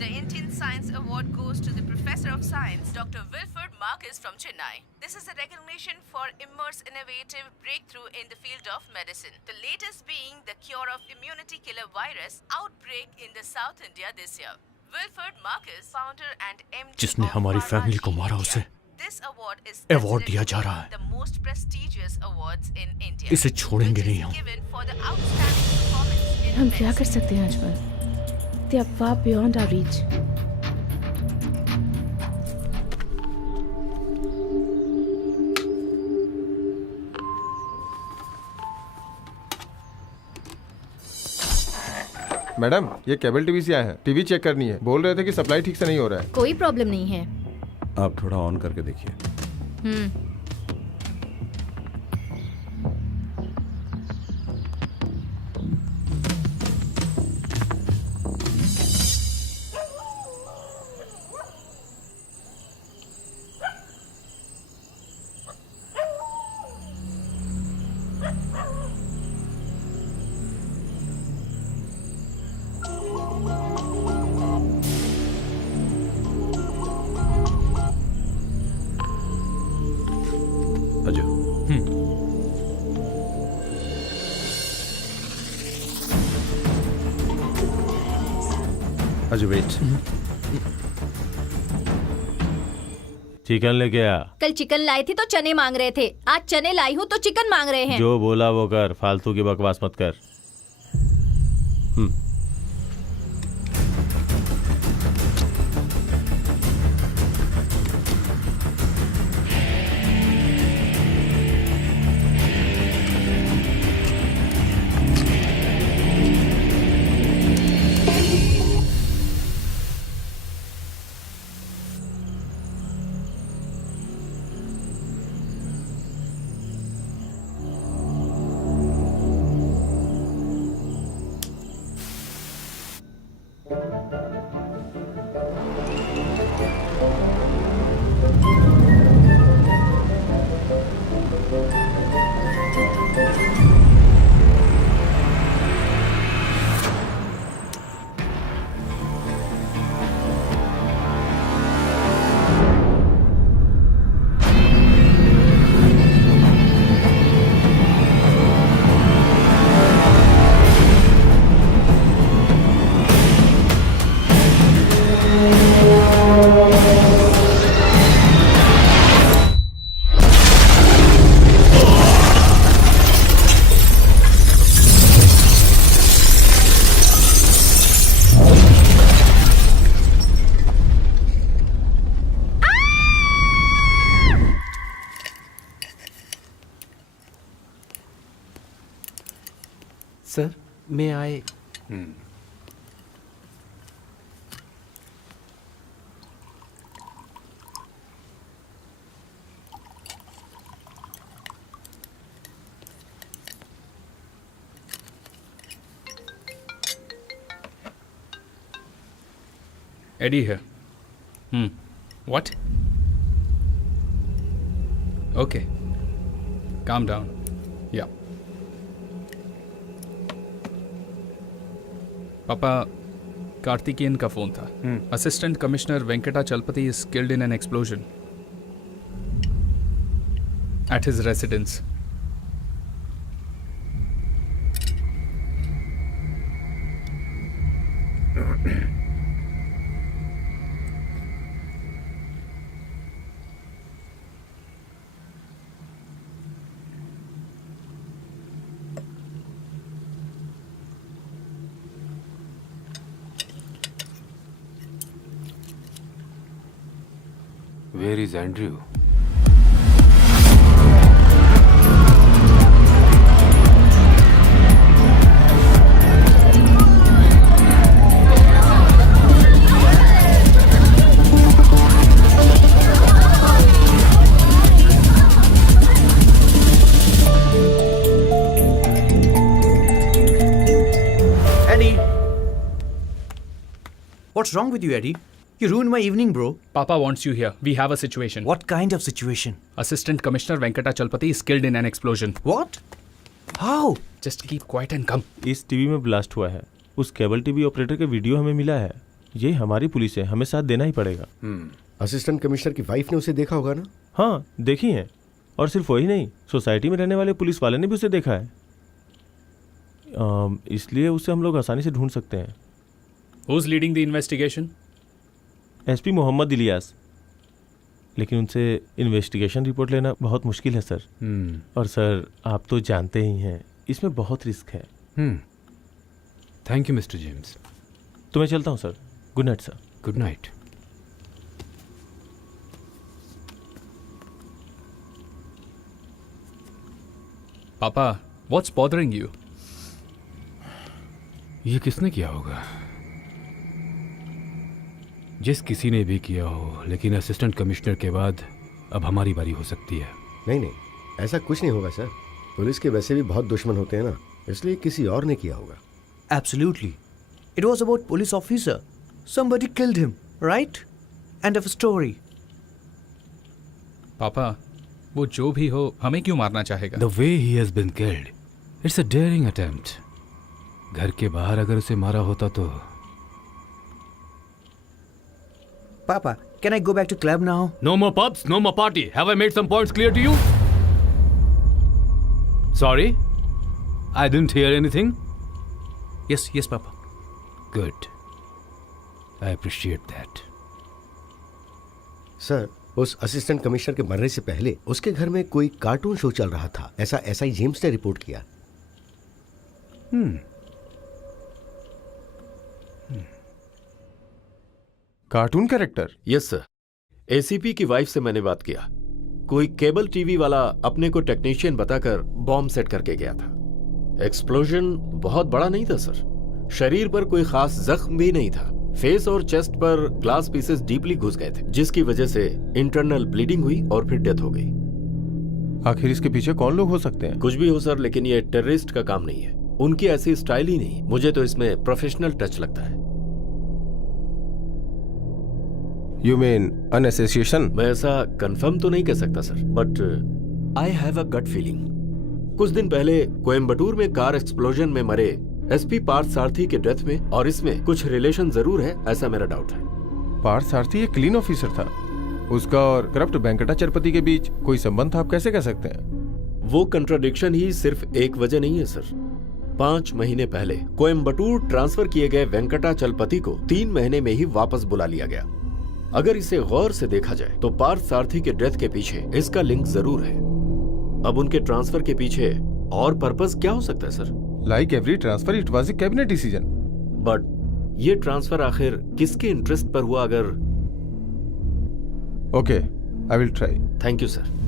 The Indian Science Award goes to the Professor of Science, Dr. Wilfred Marcus from Chennai. This is a recognition for Immer's innovative breakthrough in the field of medicine. The latest being the cure of immunity killer virus outbreak in the South India this year. Wilford Marcus, founder and MD जिसने of हमारी Pharma family को G मारा, India. उसे This award is award दिया जा रहा है। the most prestigious awards in India. इसे छोड़ेंगे which is नहीं हम। given for the outstanding performance in हम क्या कर medicine. सकते हैं Ajmal? They are far beyond our reach. Madam, ये केबल टीवी से आए हैं। टीवी चेक करनी है। बोल रहे थे कि सप्लाई ठीक से नहीं हो रहा है। कोई प्रॉब्लम नहीं है। आप थोड़ा ऑन करके देखिए। अजय, अजय वेट। चिकन लेके आ। कल चिकन लाई थी तो चने मांग रहे थे, आज चने लाई हूँ तो चिकन मांग रहे हैं। जो बोला वो कर, फालतू की बकवास मत कर। सर, मैं आए। Eddie here. What? Okay. Calm down. Yeah. पापा, कार्तिकेयन का फोन था। Assistant commissioner Venkata Chalapathi is killed in an explosion at his residence. Where is Andrew? Eddie! What's wrong with you, Eddie? You ruined my evening, bro. Papa wants you here. We have a situation. What kind of situation? Assistant Commissioner Venkata Chalpati is killed in an explosion. What? How? Just keep quiet and come. इस TV में blast हुआ है। उस cable TV operator का video हमें मिला है। ये हमारी पुलिस है, हमें साथ देना ही पड़ेगा। असिस्टेंट कमिश्नर की वाइफ ने उसे देखा होगा ना? हाँ देखी है, और सिर्फ वही नहीं, सोसाइटी में रहने वाले पुलिस वाले ने भी उसे देखा है। इसलिए उसे हम लोग आसानी से ढूंढ सकते हैं। Who's leading the investigation? SP Mohammed Ilyas, लेकिन उनसे इन्वेस्टिगेशन रिपोर्ट लेना बहुत मुश्किल है सर। और सर आप तो जानते ही हैं इसमें बहुत रिस्क है। Thank you mister James. तो मैं चलता हूँ sir. Good night sir. Good night. पापा, what's bothering you? ये किसने किया होगा? जिस किसी ने भी किया हो, लेकिन असिस्टेंट कमिश्नर के बाद अब हमारी बारी हो सकती है। नहीं, ऐसा कुछ नहीं होगा सर। पुलिस के वैसे भी बहुत दुश्मन होते हैं ना, इसलिए किसी और ने किया होगा। Absolutely. It was about police officer. Somebody killed him, right? End of story. पापा, वो जो भी हो हमें क्यों मारना चाहेगा? The way he has been killed, it's a daring attempt. घर के बाहर अगर उसे मारा होता तो। Papa, can I go back to club now? No more pubs, no more party. Have I made some points clear to you? Sorry? I didn't hear anything? Yes, Papa. Good. I appreciate that. Sir, उस assistant commissioner के मरने से पहले उसके घर में कोई cartoon show चल रहा था, ऐसा एसआई जेम्स ने रिपोर्ट किया। Cartoon character? Yes sir. ACP की वाइफ से मैंने बात किया। कोई केबल टीवी वाला अपने को टेक्नीशियन बताकर बॉम्ब सेट करके गया था। एक्सप्लोजन बहुत बड़ा नहीं था सर। शरीर पर कोई खास जख्म भी नहीं था। फेस और चेस्ट पर ग्लास पीसेस डीपली घुस गए थे, जिसकी वजह से इंटरनल ब्लीडिंग हुई और फिर डेथ हो गई। आखिर इसके पीछे कौन लोग हो सकते हैं? कुछ भी हो सर, लेकिन ये टेररिस्ट का काम नहीं है। उनकी ऐसी स्टाइल ही नहीं। मुझे तो इसमें प्रोफेशनल टच लगता है। You mean an association? मैं ऐसा कंफर्म तो नहीं कह सकता sir, but I have a gut feeling. कुछ दिन पहले कोयम्बटूर में कार एक्सप्लोजन में मरे एसपी पार्थ सारथी के डेथ में और इसमें कुछ रिलेशन जरूर है, ऐसा मेरा डाउट है। पार्थ सारथी एक क्लीन ऑफिसर था, उसका और करप्ट वेंकटाचलपति के बीच कोई संबंध था, आप कैसे कह सकते हैं? वो कंट्राडिक्शन ही सिर्फ एक वजह नहीं है सर। 5 महीने पहले कोयम्बटूर ट्रांसफर किए गए वेंकटाचलपति को 3 महीने में ही वापस बुला लिया गया। अगर इसे गौर से देखा जाए तो पार्थ सारथी के डेथ के पीछे इसका लिंक जरूर है। अब उनके ट्रांसफर के पीछे और पर्पस क्या हो सकता है sir? Like every transfer it was a cabinet decision. But ये ट्रांसफर आखिर किसके इंटरेस्ट पर हुआ? अगर okay, I will try. Thank you sir.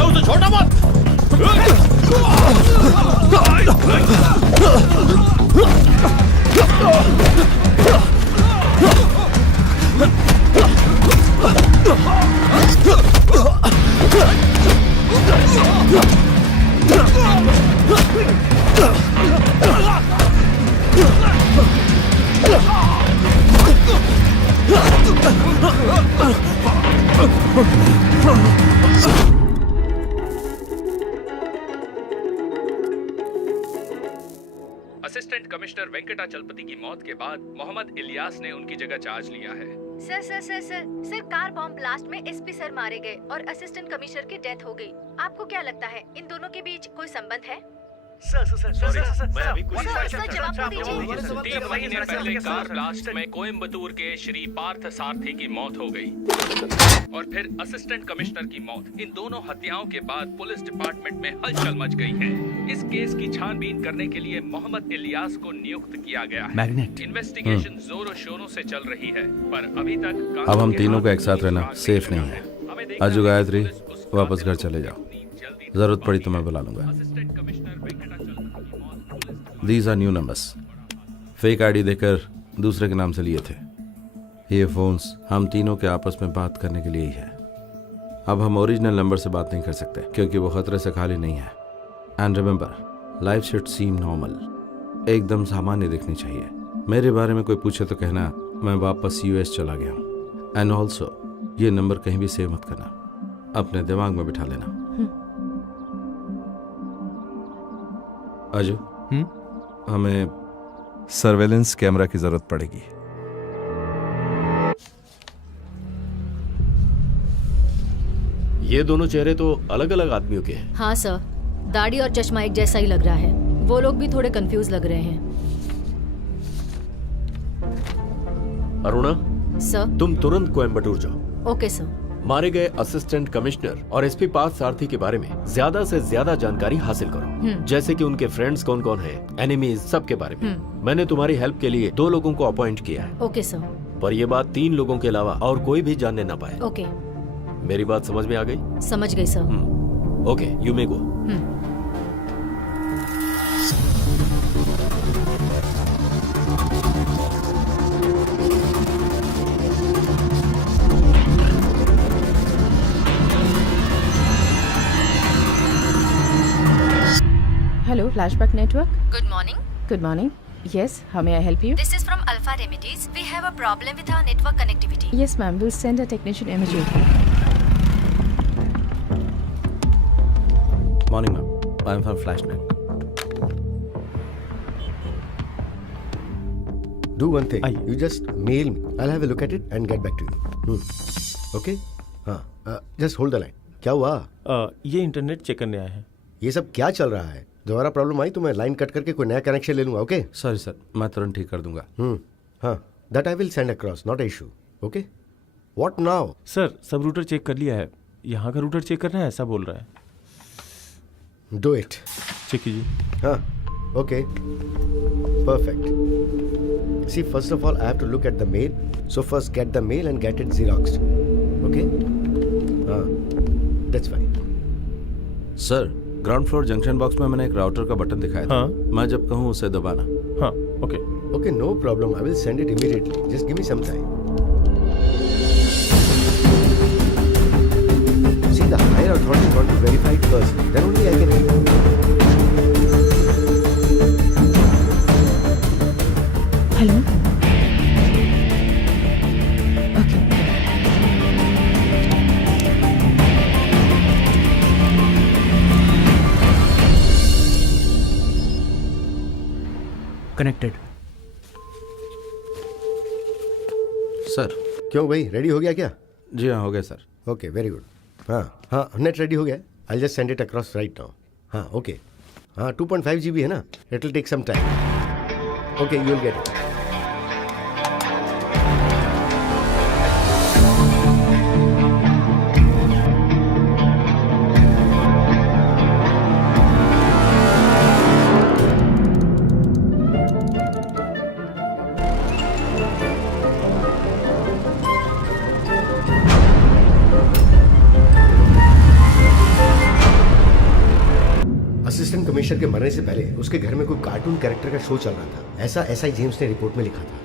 उसे छोड़ना मत। असिस्टेंट कमिश्नर वेंकटाचलपति की मौत के बाद मोहम्मद इलियास ने उनकी जगह चार्ज लिया है। सर कार बॉम्ब ब्लास्ट में एसपी सर मारे गए और असिस्टेंट कमिश्नर की डेथ हो गई। आपको क्या लगता है इन दोनों के बीच कोई संबंध है? सर मैं अभी कुछ जवाब तो दीजिए। 3 महीने पहले कार ब्लास्ट में कोयम्बटूर के श्री पार्थ सारथी की मौत हो गई और फिर असिस्टेंट कमिश्नर की मौत। इन दोनों हत्याओं के बाद पुलिस डिपार्टमेंट में हलचल मच गई है। इस केस की छानबीन करने के लिए मोहम्मद इलियास को नियुक्त किया गया है। मैग्नेट इन्वेस्टिगेशन जोरों शोरों से चल रही है, पर अभी तक अब हम तीनों का एक साथ रहना सेफ नहीं है। आजू गायत्री, वापस घर चले जाओ। जरूरत पड़ी तो मैं बुला लूंगा। These are new numbers. Fake ID देकर दूसरे के नाम से लिए थे। ये फोन्स हम तीनों के आपस में बात करने के लिए ही है। अब हम ओरिजिनल नंबर से बात नहीं कर सकते क्योंकि वो खतरे से खाली नहीं है। And remember, life should seem normal, एकदम सामान्य दिखनी चाहिए। मेरे बारे में कोई पूछे तो कहना मैं वापस यूएस चला गया हूँ। एंड ऑल्सो ये नंबर कहीं भी सेव मत करना, अपने दिमाग में बिठा लेना। अजय, हमें सर्वेलेंस कैमरा की जरूरत पड़ेगी। ये दोनों चेहरे तो अलग अलग आदमियों के हैं। हाँ सर, दाढ़ी और चश्मा एक जैसा ही लग रहा है। वो लोग भी थोड़े कंफ्यूज लग रहे हैं। अरुणा, सर। तुम तुरंत कोयम्बटूर जाओ। Okay sir. मारे गए असिस्टेंट कमिश्नर और एसपी पार्थ सारथी के बारे में ज्यादा से ज्यादा जानकारी हासिल करो, जैसे कि उनके फ्रेंड्स कौन कौन हैं, एनिमीज, सब के बारे में। मैंने तुम्हारी हेल्प के लिए 2 लोगों को अपॉइंट किया है। Okay sir. पर ये बात 3 लोगों के अलावा और कोई भी जानने ना पाए। ओके। मेरी बात समझ में आ गई? समझ गई sir. Okay, you may go. Hello, Flashback Network. Good morning. Good morning. Yes, how may I help you? This is from Alpha Remedies. We have a problem with our network connectivity. Yes, ma'am. We'll send a technician immediately. Morning, ma'am. I'm from FlashNet. Do one thing. You just mail me. I'll have a look at it and get back to you. Okay? हाँ. Just hold the line. क्या हुआ? ये internet check करने आए हैं। ये सब क्या चल रहा है? दोबारा प्रॉब्लम आई तो मैं लाइन कट करके कोई नया कनेक्शन ले लूंगा। ओके? सॉरी सर, मैं तुरंत ठीक कर दूंगा। हाँ, that I will send across, not a issue. Okay? What now? Sir, सब रूटर चेक कर लिया है। यहाँ का रूटर चेक करना है, ऐसा बोल रहा है। Do it. चेक कीजिए। हाँ, okay, perfect. See, first of all I have to look at the mail, so first get the mail and get it xeroxed. Okay? हाँ, that's fine. Sir, ground floor junction box में मैंने एक router का button दिखाया था। हाँ। मैं जब कहूँ उसे दबाना। हाँ, okay. Okay, no problem. I will send it immediately. Just give me some time. See, the higher authority got to verify it first. Then only I can help. Hello? Okay. Connected. Sir. क्यों भाई, ready हो गया क्या? जी हाँ, हो गया sir. Okay, very good. हाँ हाँ, नेट रेडी हो गया। I just send it across right now. हाँ, ओके। हाँ, 2.5 GB है ना, it will take some time. Okay, you will get it. Assistant commissioner के मरने से पहले उसके घर में कोई कार्टून कैरेक्टर का शो चल रहा था, ऐसा एसआई जेम्स ने रिपोर्ट में लिखा था।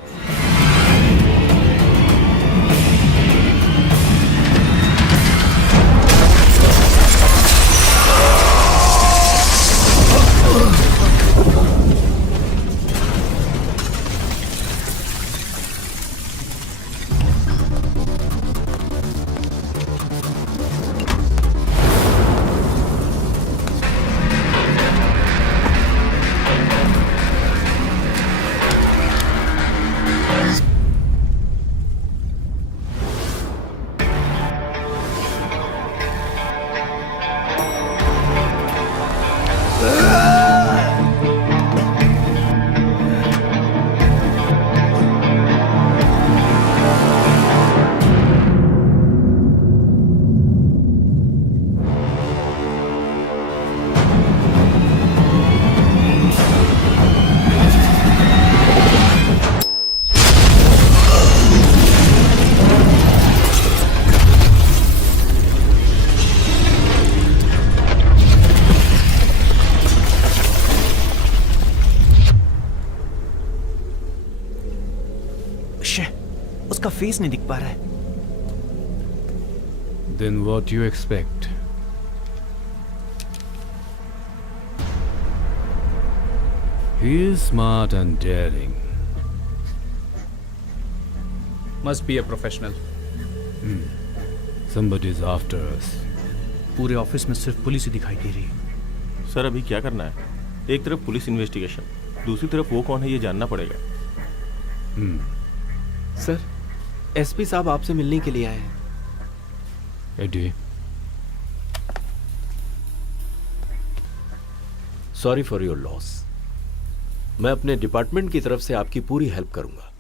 उसका फेस नहीं दिख पा रहा है। Then what you expect? He is smart and daring. Must be a professional. Somebody is after us. पूरे ऑफिस में सिर्फ पुलिस ही दिखाई दे रही है। सर अभी क्या करना है? एक तरफ पुलिस इन्वेस्टिगेशन, दूसरी तरफ वो कौन है ये जानना पड़ेगा। सर, एसपी साहब आपसे मिलने के लिए आए हैं। Eddie, sorry for your loss. मैं अपने डिपार्टमेंट की तरफ से आपकी पूरी हेल्प करूंगा।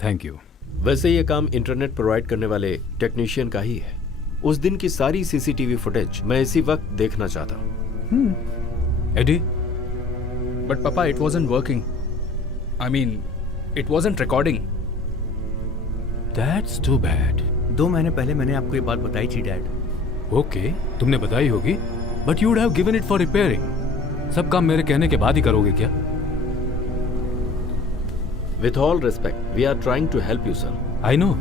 Thank you. वैसे ये काम इंटरनेट प्रोवाइड करने वाले टेक्नीशियन का ही है। उस दिन की सारी सीसीटीवी फुटेज मैं इसी वक्त देखना चाहता हूं। Eddie, But Papa, it wasn't working. I mean, it wasn't recording. That's too bad. 2 महीने पहले मैंने आपको ये बात बताई थी डैड। Okay, तुमने बताई होगी, but you would have given it for repairing. सब काम मेरे कहने के बाद ही करोगे क्या? With all respect, we are trying to help you, sir. I know,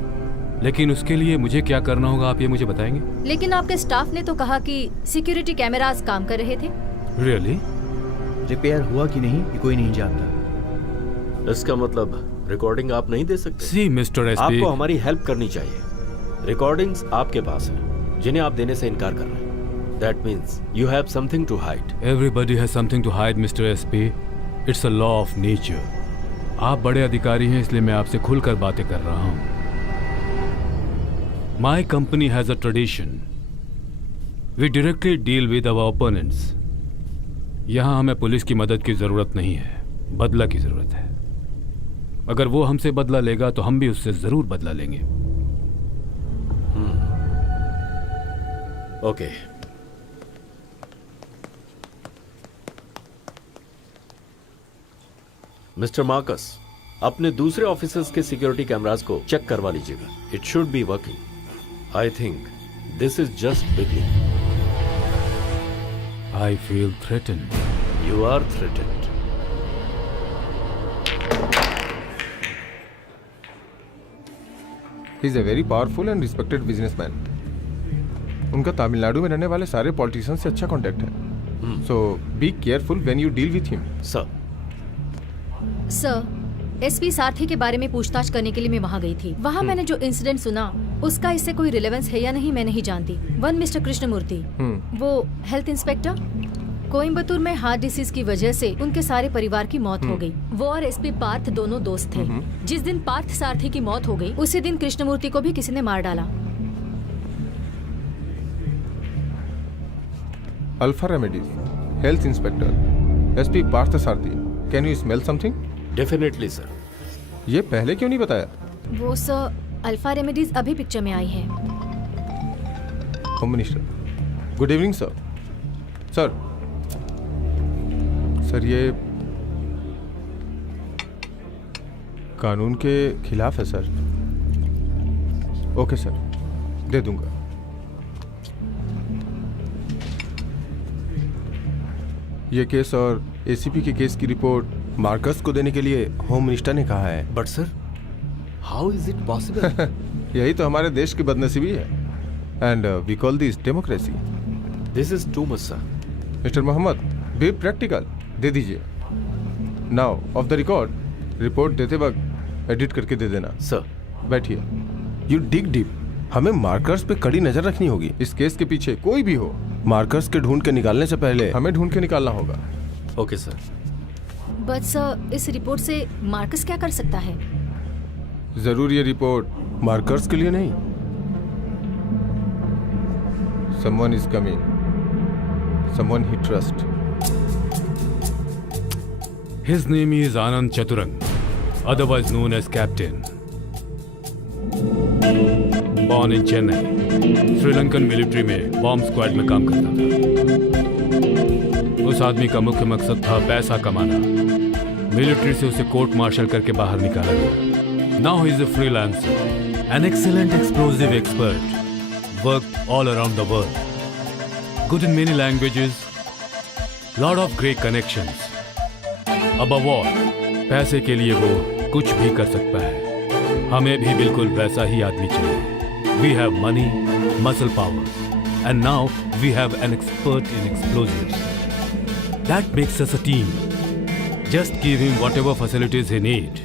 लेकिन उसके लिए मुझे क्या करना होगा आप ये मुझे बताएंगे? लेकिन आपके स्टाफ ने तो कहा कि सिक्योरिटी कैमरास काम कर रहे थे। Really? रिपेयर हुआ कि नहीं ये कोई नहीं जानता। इसका मतलब रिकॉर्डिंग आप नहीं दे सकते? See, Mr. SP, आपको हमारी हेल्प करनी चाहिए। रिकॉर्डिंग्स आपके पास हैं, जिन्हें आप देने से इनकार कर रहे हैं। That means you have something to hide. Everybody has something to hide, Mr. SP. It's a law of nature. आप बड़े अधिकारी हैं इसलिए मैं आपसे खुलकर बातें कर रहा हूं। My company has a tradition. We directly deal with our opponents. यहाँ हमें पुलिस की मदद की जरूरत नहीं है, बदला की जरूरत है। अगर वो हमसे बदला लेगा तो हम भी उससे जरूर बदला लेंगे। ओके। मिस्टर मार्कस, अपने दूसरे ऑफिसर्स के सिक्योरिटी कैमरास को चेक करवा लीजिएगा। It should be working. I think this is just beginning. I feel threatened. You are threatened. He is a very powerful and respected businessman. उनका तमिलनाडु में रहने वाले सारे पॉलिटिशियंस से अच्छा कांटेक्ट है। So be careful when you deal with him. Sir, SP सारथी के बारे में पूछताछ करने के लिए मैं वहाँ गई थी। वहाँ मैंने जो इंसिडेंट सुना उसका इससे कोई रिलेवेंस है या नहीं मैं नहीं जानती। वन मिस्टर कृष्णमूर्ति, वो हेल्थ इंस्पेक्टर, कोयम्बतूर में हार्ट डिसीज की वजह से उनके सारे परिवार की मौत हो गई। वो और एसपी पार्थ दोनों दोस्त थे। जिस दिन पार्थ सारथी की मौत हो गई उसी दिन कृष्णमूर्ति को भी किसी ने मार डाला। Alpha remedies, health inspector, SP Partha Sarathi, can you smell something? Definitely sir. ये पहले क्यों नहीं बताया? वो सर, अल्फा रेमेडीज अभी पिक्चर में आई है। Home minister, good evening sir. Sir ये कानून के खिलाफ है सर। ओके सर, दे दूंगा। ये केस और एसीपी के केस की रिपोर्ट मार्कस को देने के लिए होम मिनिस्टर ने कहा है। But sir, how is it possible? यही तो हमारे देश की बदनसीबी है। And we call this democracy. This is too much sir. Mister Mohammad, be practical, दे दीजिए। Now off the record, report देते वक्त एडिट करके दे देना। सर बैठिए। You dig deep. हमें मार्कर्स पे कड़ी नजर रखनी होगी। इस केस के पीछे कोई भी हो, मार्कर्स के ढूंढ के निकालने से पहले हमें ढूंढ के निकालना होगा। Okay sir. बट सर, इस रिपोर्ट से मार्कस क्या कर सकता है? जरूर ये रिपोर्ट मार्कर्स के लिए नहीं। Someone is coming, someone he trust. His name is Anand Chaturang, otherwise known as Captain. Born in Chennai, Sri Lankan military में बॉम्ब स्क्वाड में काम करता था। उस आदमी का मुख्य मकसद था पैसा कमाना। मिलिट्री से उसे कोर्ट मार्शल करके बाहर निकाला गया। Now he is a freelancer, an excellent explosive expert, worked all around the world, good in many languages, lot of great connections. Above all, पैसे के लिए वो कुछ भी कर सकता है। हमें भी बिल्कुल वैसा ही आदमी चाहिए। We have money, muscle power. And now we have an expert in explosives. That makes us a team. Just give him whatever facilities he needs.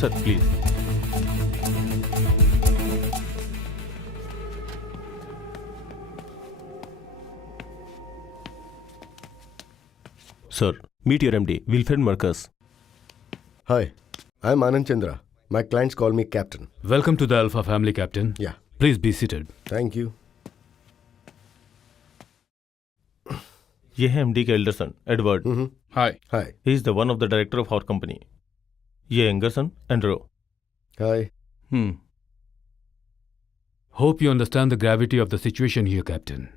Sir, please. Sir, meet your MD, Wilfred Marcus. Hi, I'm Anand Chandra. My clients call me Captain. Welcome to the Alpha family, Captain. Yeah. Please be seated. Thank you. ये है MD का elder son, Edward. Hi. Hi. He is the one of the director of our company. ये younger son, Andrew. Hi. Hope you understand the gravity of the situation here, Captain.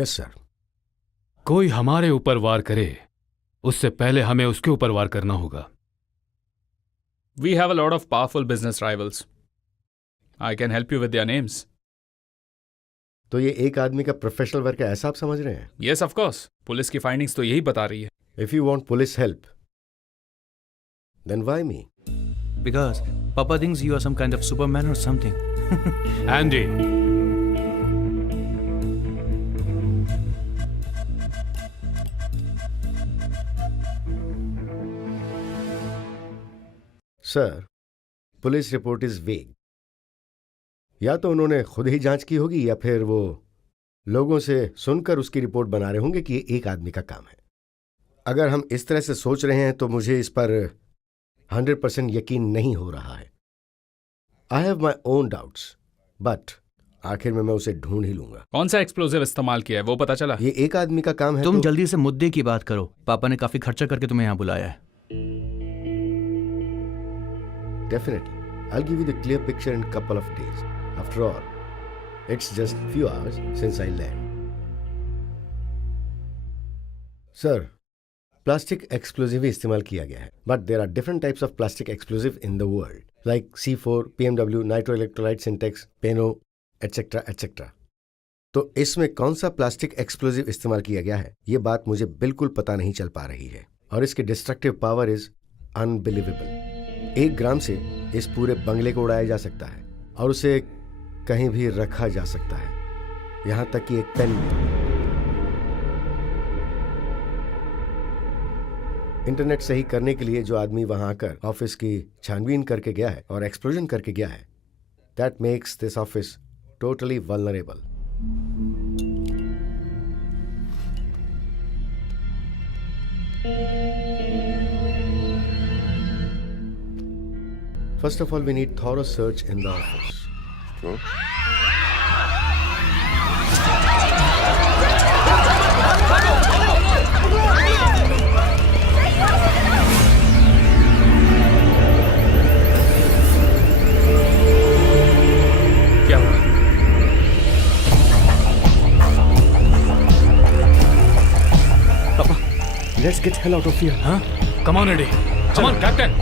Yes, sir. कोई हमारे ऊपर वार करे, उससे पहले हमें उसके ऊपर वार करना होगा. We have a lot of powerful business rivals. I can help you with their names. तो ये एक आदमी का प्रोफेशनल वर्क है, ऐसा आप समझ रहे हैं? Yes, of course. पुलिस की फाइंडिंग्स तो यही बता रही है. If you want police help, then why me? Because Papa thinks you are some kind of Superman or something. Andy. Sir, police report is वेग. या तो उन्होंने खुद ही जांच की होगी या फिर वो लोगों से सुनकर उसकी रिपोर्ट बना रहे होंगे कि ये एक आदमी का काम है. अगर हम इस तरह से सोच रहे हैं तो मुझे इस पर 100% यकीन नहीं हो रहा है. I have my own doubts, but आखिर में मैं उसे ढूंढ ही लूंगा. कौन सा एक्सप्लोजिव इस्तेमाल किया है वो पता चला? ये एक आदमी का काम है. तुम जल्दी से मुद्दे की बात करो. पापा ने काफी खर्चा करके तुम्हें यहाँ बुलाया है. Definitely. I'll give you the clear picture in a couple of days. After all, it's just few hours since I land. Sir, plastic explosive ही इस्तेमाल किया गया है. But there are different types of plastic explosive in the world, like C4, PMW, nitroelectrolyte syntax, PENO, etc. etc. तो इसमें कौन सा plastic explosive इस्तेमाल किया गया है, ये बात मुझे बिल्कुल पता नहीं चल पा रही है. और इसकी डिस्ट्रक्टिव पावर इज अनबिलीवेबल. 1 ग्राम से इस पूरे बंगले को उड़ाया जा सकता है और उसे कहीं भी रखा जा सकता है, यहां तक कि एक पेन में. इंटरनेट सही करने के लिए जो आदमी वहां आकर ऑफिस की छानबीन करके गया है और एक्सप्लोजन करके गया है, that makes this office totally vulnerable. First of all, we need thorough search in the office. क्या हुआ? Papa, let's get hell out of here. Huh? Come on, Eddie. Come on, Captain.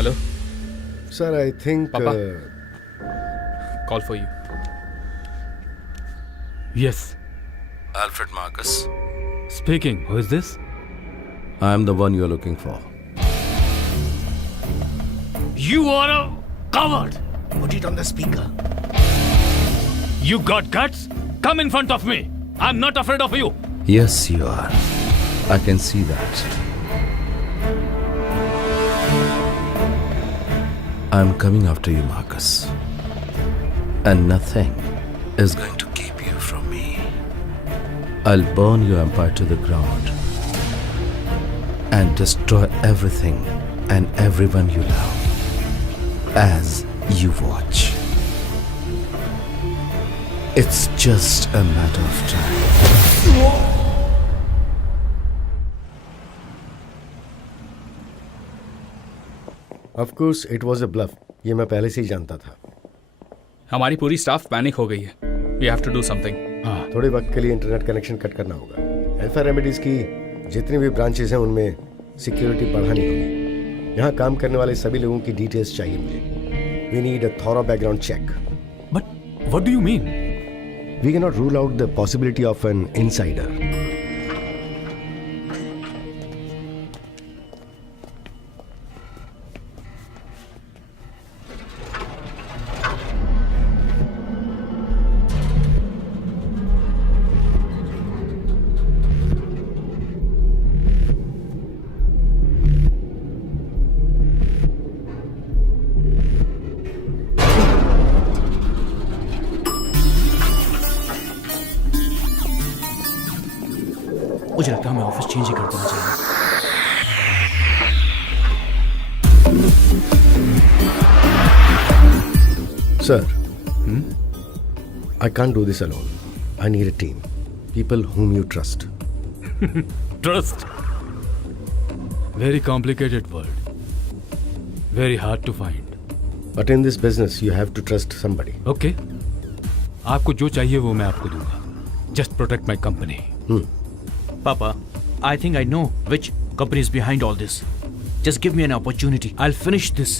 Hello? Sir, I think... Papa? Call for you. Yes. Alfred Marcus. Speaking. Who is this? I am the one you are looking for. You are a coward. Put it on the speaker. You got guts? Come in front of me. I'm not afraid of you. Yes, you are. I can see that. I'm coming after you, Marcus. And nothing is going to keep you from me. I'll burn your empire to the ground and destroy everything and everyone you love as you watch. It's just a matter of time. Of course, it was a bluff. ये मैं पहले से ही जानता था. हमारी पूरी staff panic हो गई है. We have to do something. थोड़े वक्त के लिए इंटरनेट कनेक्शन कट करना होगा. अल्फा रेमेडीज की जितनी भी ब्रांचेस हैं उनमें सिक्योरिटी बढ़ानी होगी. यहाँ काम करने वाले सभी लोगों की डिटेल्स चाहिए मुझे. We need a thorough background check. But what do you mean? We cannot rule out the possibility of an insider. मुझे लगता है हमें ऑफिस चेंज ही कर देना चाहिए. Sir, I can't do this alone. I need a team. People whom you trust. Trust. Very complicated word. Very hard to find. But in this business, you have to trust somebody. Okay. आपको जो चाहिए वो मैं आपको दूंगा. Just protect my company. Papa, I think I know which company is behind all this. Just give me an opportunity. I'll finish this.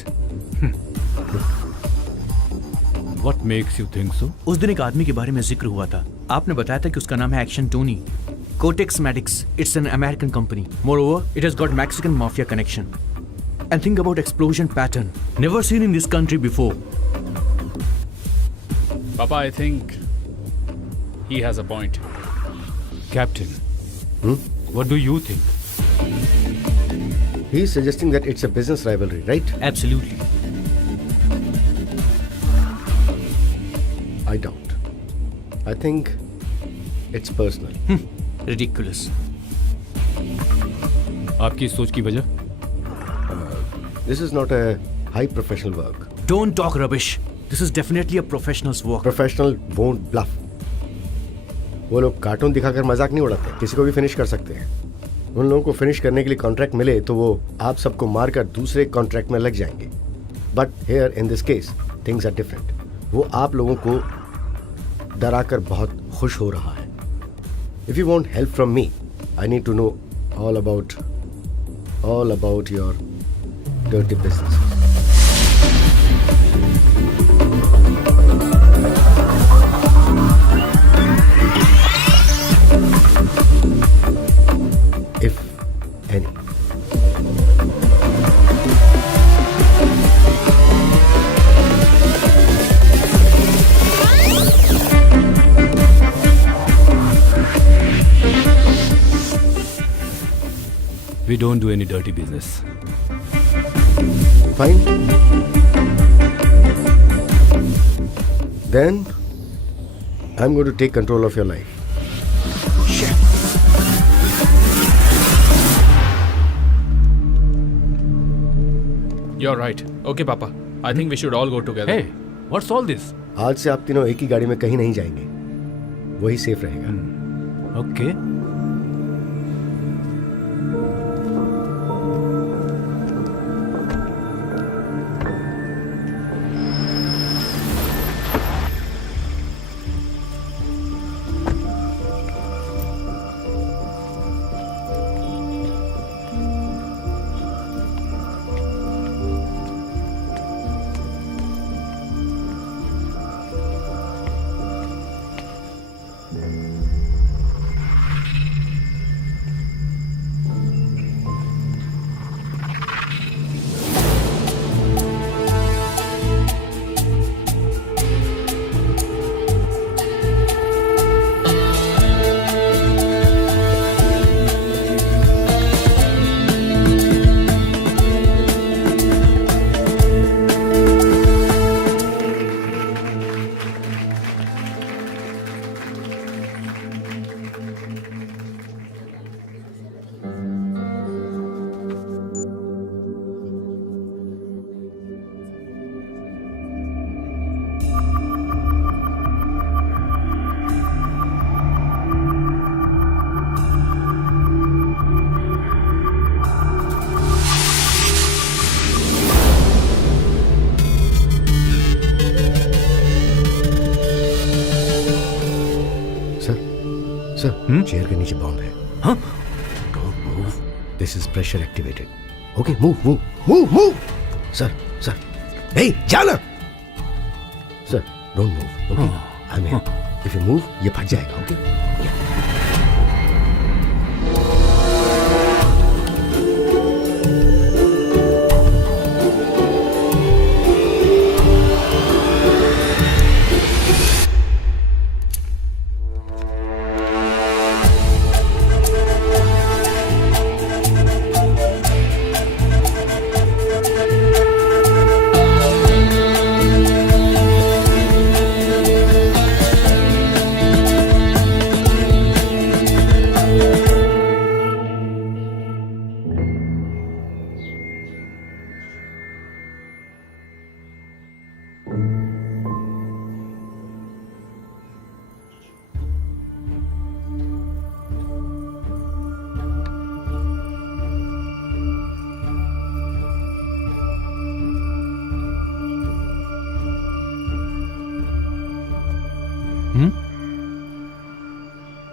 What makes you think so? उस दिन एक आदमी के बारे में जिक्र हुआ था. आपने बताया था कि उसका नाम है action Tony. Cortex Medics. It's an American company. Moreover, it has got Mexican mafia connection. And think about explosion pattern. Never seen in this country before. Papa, I think he has a point. Captain, what do you think? He's suggesting that it's a business rivalry, right? Absolutely. I doubt. I think it's personal. Ridiculous. आपकी इस सोच की वजह? This is not a high professional work. Don't talk rubbish. This is definitely a professional's work. Professional won't bluff. वो लोग cartoon दिखाकर मजाक नहीं उड़ाते. किसी को भी फिनिश कर सकते हैं. उन लोगों को फिनिश करने के लिए कॉन्ट्रैक्ट मिले तो वो आप सबको मारकर दूसरे कॉन्ट्रैक्ट में लग जाएंगे. But here in this case things are different. वो आप लोगों को डराकर बहुत खुश हो रहा है. If you want help from me, I need to know all about your dirty business. If any. We don't do any dirty business. Fine. Then I'm going to take control of your life. You're right. Okay, Papa. I think we should all go together. Hey, what's all this? आज से आप तीनों एक ही गाड़ी में कहीं नहीं जाएंगे. वही सेफ रहेगा. Okay. सर चेयर के नीचे बॉम्ब है. हाँ? Don't move. This is pressure activated. Okay, move. Sir. Hey, जाना. Sir, don't move. Okay, I'm here. If you move, ये फट जाएगा. Okay.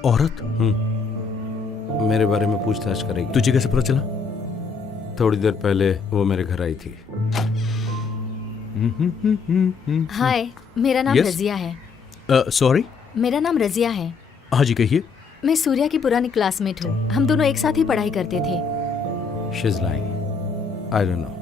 औरत मेरे बारे में पूछताछ करेगी. तुझे कैसे पता चला? थोड़ी देर पहले वो मेरे घर आई थी. हाय, मेरा नाम Yes? रजिया है. सॉरी. मेरा नाम रजिया है. हाँ जी कहिए. मैं सूर्या की पुरानी क्लासमेट हूँ. हम दोनों एक साथ ही पढ़ाई करते थे. She's lying. I don't know.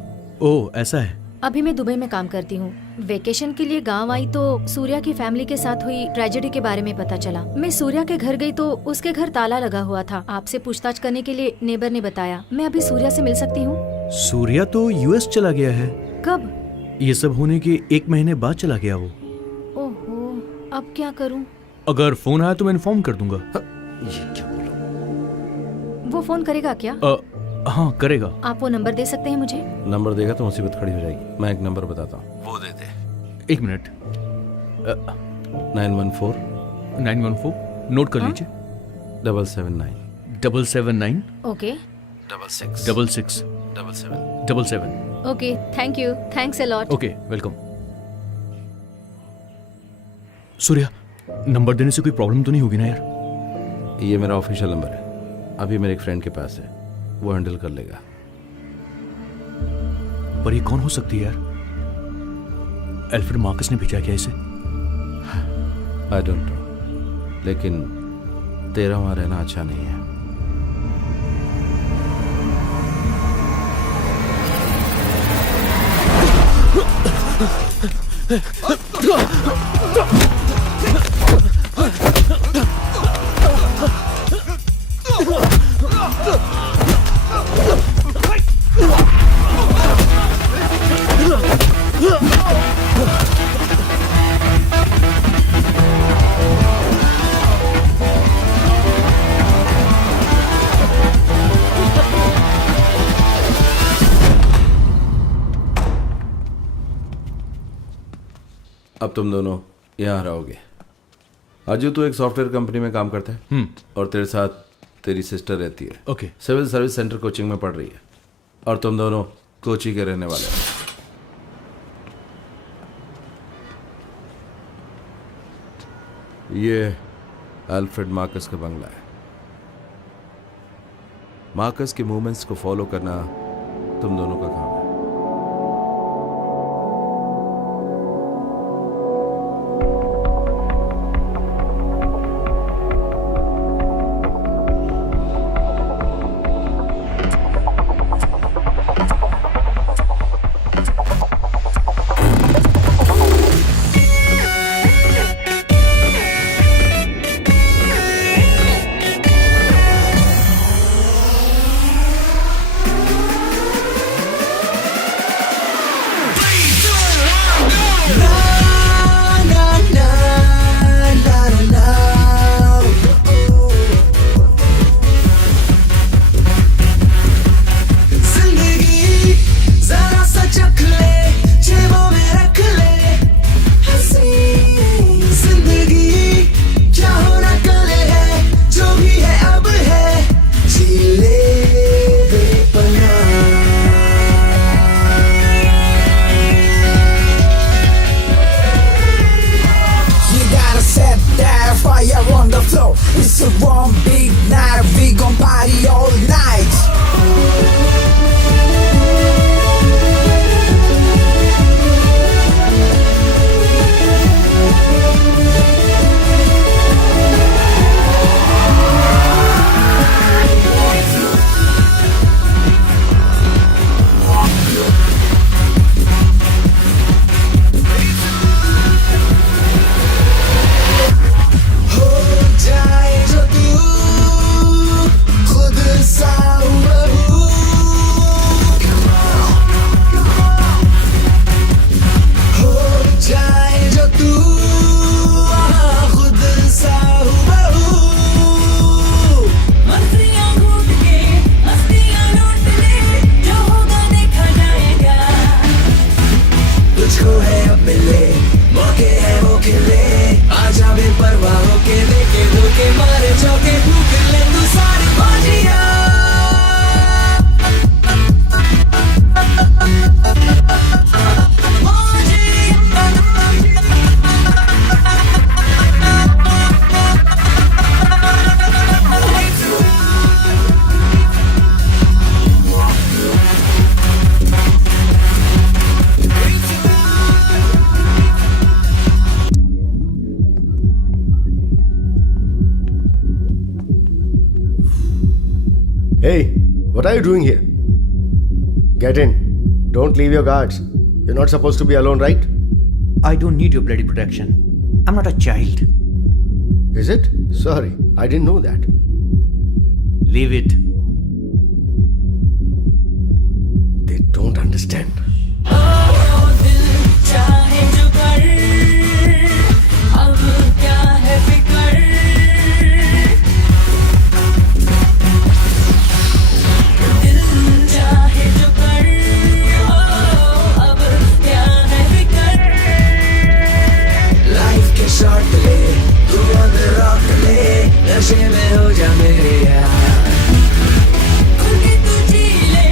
ओह ऐसा है. अभी मैं दुबई में काम करती हूँ. वेकेशन के लिए गांव आई तो सूर्या की फैमिली के साथ हुई ट्रेजेडी के बारे में पता चला. मैं सूर्या के घर गई तो उसके घर ताला लगा हुआ था. आपसे पूछताछ करने के लिए नेबर ने बताया. मैं अभी सूर्या से मिल सकती हूँ? सूर्या तो यूएस चला गया है. कब? ये सब होने के 1 महीने बाद चला गया वो. ओहो, अब क्या करूँ? अगर फोन आया तो मैं इन्फॉर्म कर दूंगा. वो फोन करेगा क्या? हाँ करेगा. आप वो नंबर दे सकते हैं मुझे? नंबर देगा तो मुसीबत खड़ी हो जाएगी. मैं एक नंबर बताता हूँ, वो दे दे. 1 मिनट. 914 नोट कर लीजिए. 779 779 okay. 66 66 77. Okay, thank you. Thanks a lot. Okay welcome. Surya, number देने से कोई प्रॉब्लम तो नहीं होगी ना यार? ये मेरा ऑफिशियल नंबर है. अभी मेरे एक फ्रेंड के पास है, वो हैंडल कर लेगा. पर ये कौन हो सकती है यार? एल्फ्रेड मार्कस ने भेजा क्या इसे? आई डोंट नो, लेकिन तेरा वहां रहना अच्छा नहीं है. अब तुम दोनों यहाँ रहोगे. अजू तू एक सॉफ्टवेयर कंपनी में काम करता है और तेरे साथ तेरी सिस्टर रहती है. Okay. Civil service centre coaching में पढ़ रही है और तुम दोनों कोची के रहने वाले हो. ये अल्फ्रेड मार्कस का बंगला है. मार्कस के मूवमेंट्स को फॉलो करना तुम दोनों का काम है. fire on the floor. It's a one big night, we gon' party all night. Hey, what are you doing here? Get in. Don't leave your guards. You're not supposed to be alone, right? I don't need your bloody protection. I'm not a child. Is it? Sorry, I didn't know that. Leave it. They don't understand. नशे में हो जा मेरे यार खुल के तू जी ले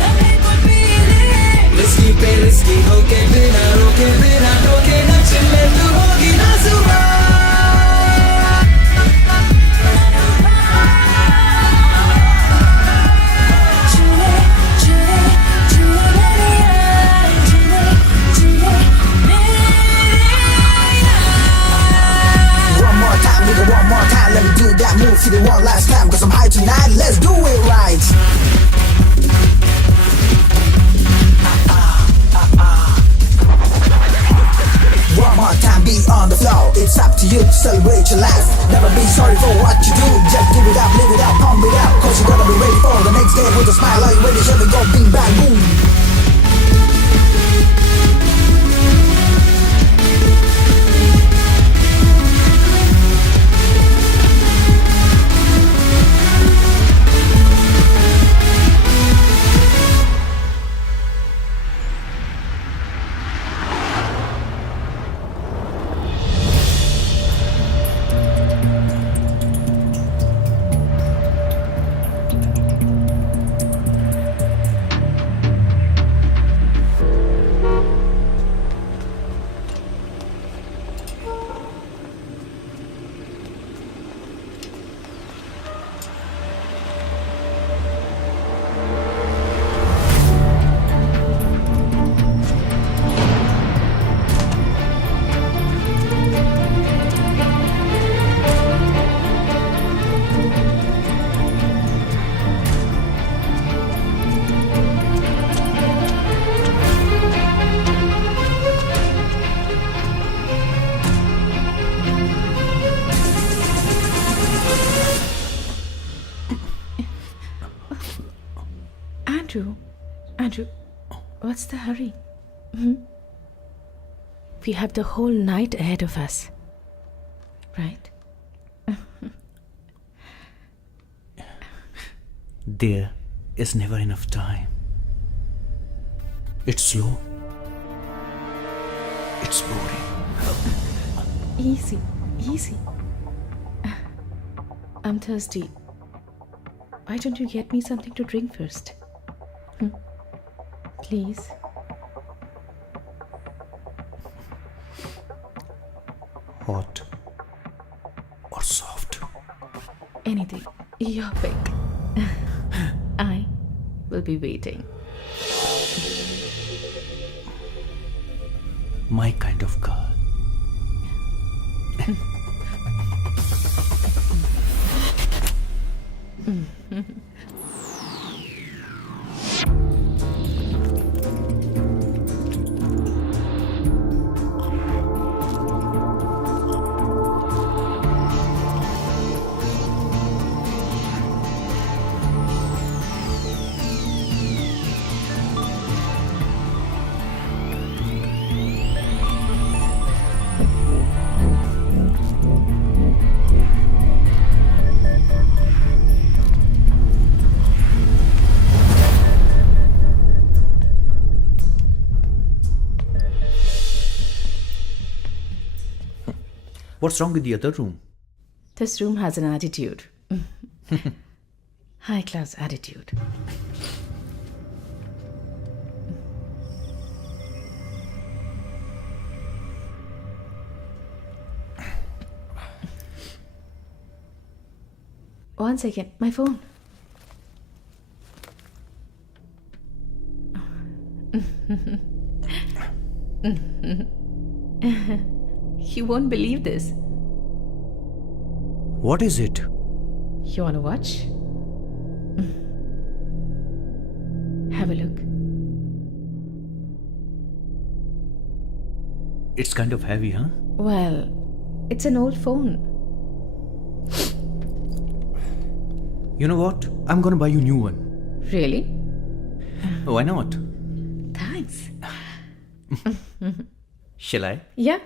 लम्हे को पी ले रिस्की पे रिस्की होके बिना रोके बिना टोके न चले तू होगी ना सुबह चले चले चले मेरे यार चले चले मेरे यार One more time nigga one more time let me do that move for the one last time cause I'm high tonight let's do it right One more time be on the floor it's up to you to celebrate your life never be sorry for what you do just give it up live it up pump it up cause you gotta be ready for the next day with a smile are you ready here we go bing bang boom Andrew, what's the hurry? We have the whole night ahead of us, right? There is never enough time. It's slow. It's boring. Easy, easy. I'm thirsty. Why don't you get me something to drink first? Please. Hot. Anything. Your pick. I will be waiting. My kind of girl. What's wrong with the other room? This room has an attitude. High class attitude. One second, my phone. You won't believe this. What is it? You want to watch? Have a look. It's kind of heavy, huh? Well, it's an old phone. You know what? I'm gonna buy you a new one. Really? Why not? Thanks. Shall I? Yeah.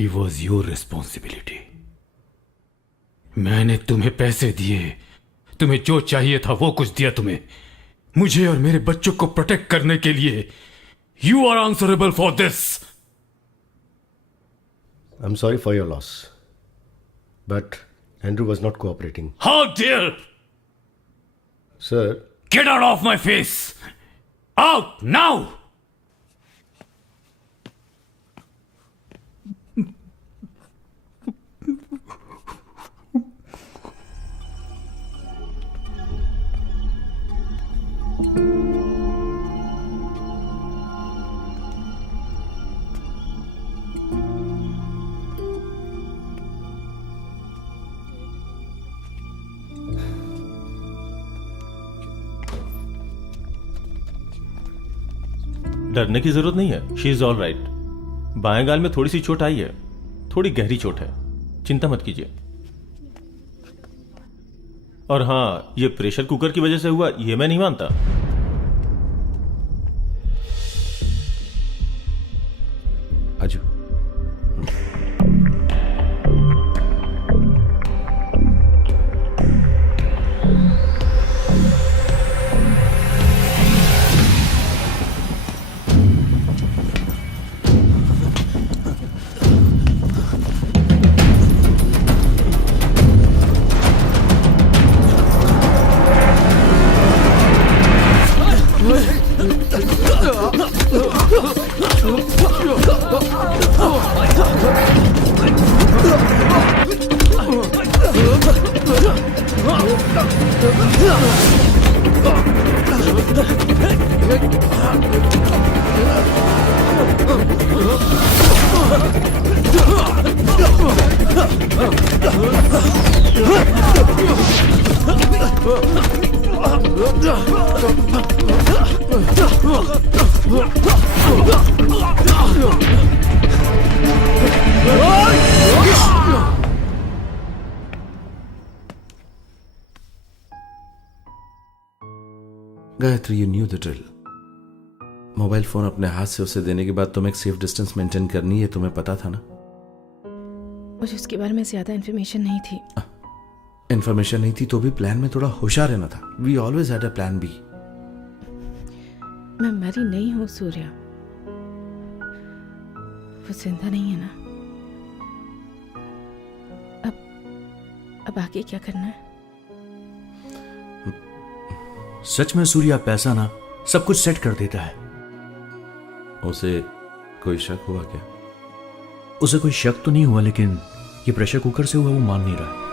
He was your responsibility. मैंने तुम्हें पैसे दिए, तुम्हें जो चाहिए था वो कुछ दिया तुम्हें, मुझे और मेरे बच्चों को प्रोटेक्ट करने के लिए. You are answerable for this. I'm sorry for your loss, but Andrew was not cooperating. How dare! Sir. Get out of my face! Out now! डरने की जरूरत नहीं है. She is all right. बाएं गाल में थोड़ी सी चोट आई है, थोड़ी गहरी चोट है, चिंता मत कीजिए. और हाँ, ये प्रेशर कुकर की वजह से हुआ ये मैं नहीं मानता. अजू, Gayatri, you new the drill. Mobile phone अपने हाथ से उसे देने के बाद तुम्हें एक सेफ डिस्टेंस मेंटेन करनी है, तुम्हें पता था ना? मुझे उसके बारे में ज्यादा इन्फॉर्मेशन नहीं थी। इन्फॉर्मेशन नहीं थी तो भी प्लान में थोड़ा होशियार रहना था। We always had a plan B. मैं मरी नहीं हूँ सूर्या, वो जिंदा नहीं है ना। अब आगे क्या करना है? सच में सूर्या पैसा ना सब कुछ सेट कर देता है। उसे कोई शक हुआ क्या? उसे कोई शक तो नहीं हुआ, लेकिन ये प्रेशर कुकर से हुआ वो मान नहीं रहा।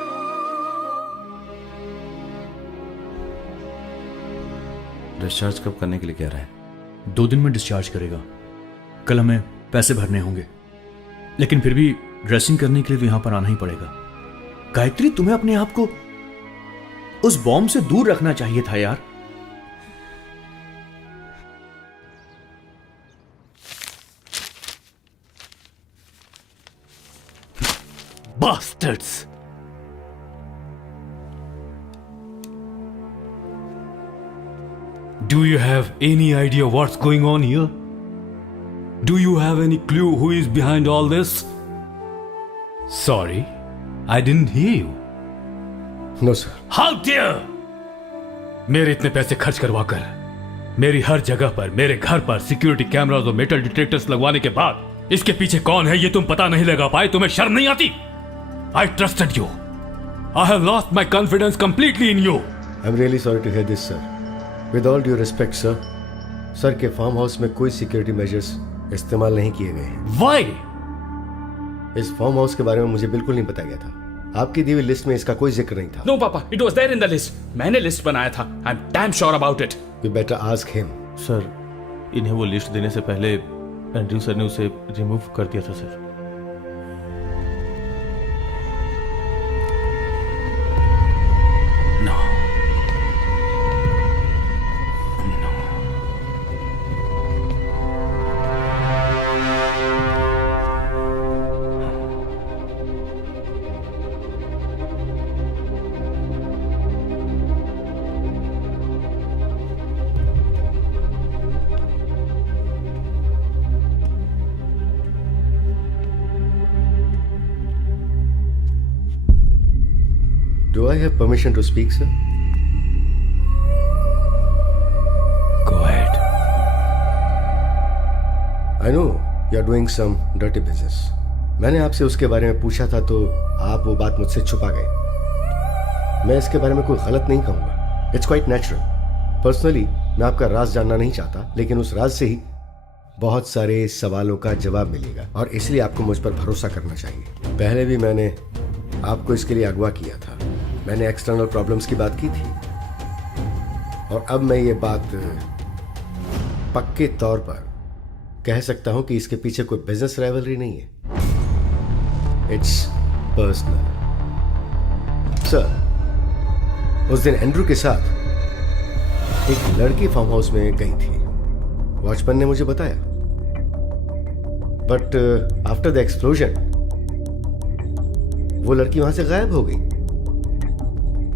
डिस्चार्ज कब करने के लिए कह रहा है? 2 दिन में डिस्चार्ज करेगा। कल हमें पैसे भरने होंगे, लेकिन फिर भी ड्रेसिंग करने के लिए यहां पर आना ही पड़ेगा। गायत्री, तुम्हें अपने आप को उस बॉम्ब से दूर रखना चाहिए था यार। Bastards! Do you have any idea what's going on here? Do you have any clue who is behind all this? Sorry, I didn't hear you. No, sir. How dare! मेरे इतने पैसे खर्च करवाकर मेरी हर जगह पर, मेरे घर पर सिक्योरिटी कैमरास और मेटल डिटेक्टर्स लगवाने के बाद इसके पीछे कौन है ये तुम पता नहीं लगा पाए? तुम्हें शर्म नहीं आती? I trusted you. I have lost my confidence completely in you. I'm really sorry to hear this, sir. With all due respect, sir, sir के फार्म हाउस में कोई सिक्योरिटी मेजर्स इस्तेमाल नहीं किए गए हैं। Why? इस फार्म हाउस के बारे में मुझे बिल्कुल नहीं बताया गया था। आपकी दी हुई लिस्ट में इसका कोई जिक्र नहीं था। No, Papa. It was there in the list. मैंने लिस्ट बनाया था. I'm damn sure about it. You better ask him. Sir, इन्हें वो लिस्ट देने से पहले एंड्रयू सर ने उसे रिमूव कर दिया था sir. Do I have permission to speak, sir? Go ahead. I know you are doing some dirty business. मैंने आपसे उसके बारे में पूछा था तो आप वो बात मुझसे छुपा गए। मैं इसके बारे में कोई गलत नहीं कहूँगा। It's quite natural. Personally, मैं आपका राज जानना नहीं चाहता, लेकिन उस राज से ही बहुत सारे सवालों का जवाब मिलेगा और इसलिए आपको मुझ पर भरोसा करना चाहिए। पहले भी मैंने आपको इसके लिए अगवा किया था। मैंने एक्सटर्नल प्रॉब्लम्स की बात की थी और अब मैं ये बात पक्के तौर पर कह सकता हूं कि इसके पीछे कोई बिजनेस राइवलरी नहीं है। It's personal. सर, उस दिन एंड्रू के साथ एक लड़की फार्म हाउस में गई थी, वॉचमैन ने मुझे बताया। बट आफ्टर द एक्सप्लोजन वो लड़की वहां से गायब हो गई।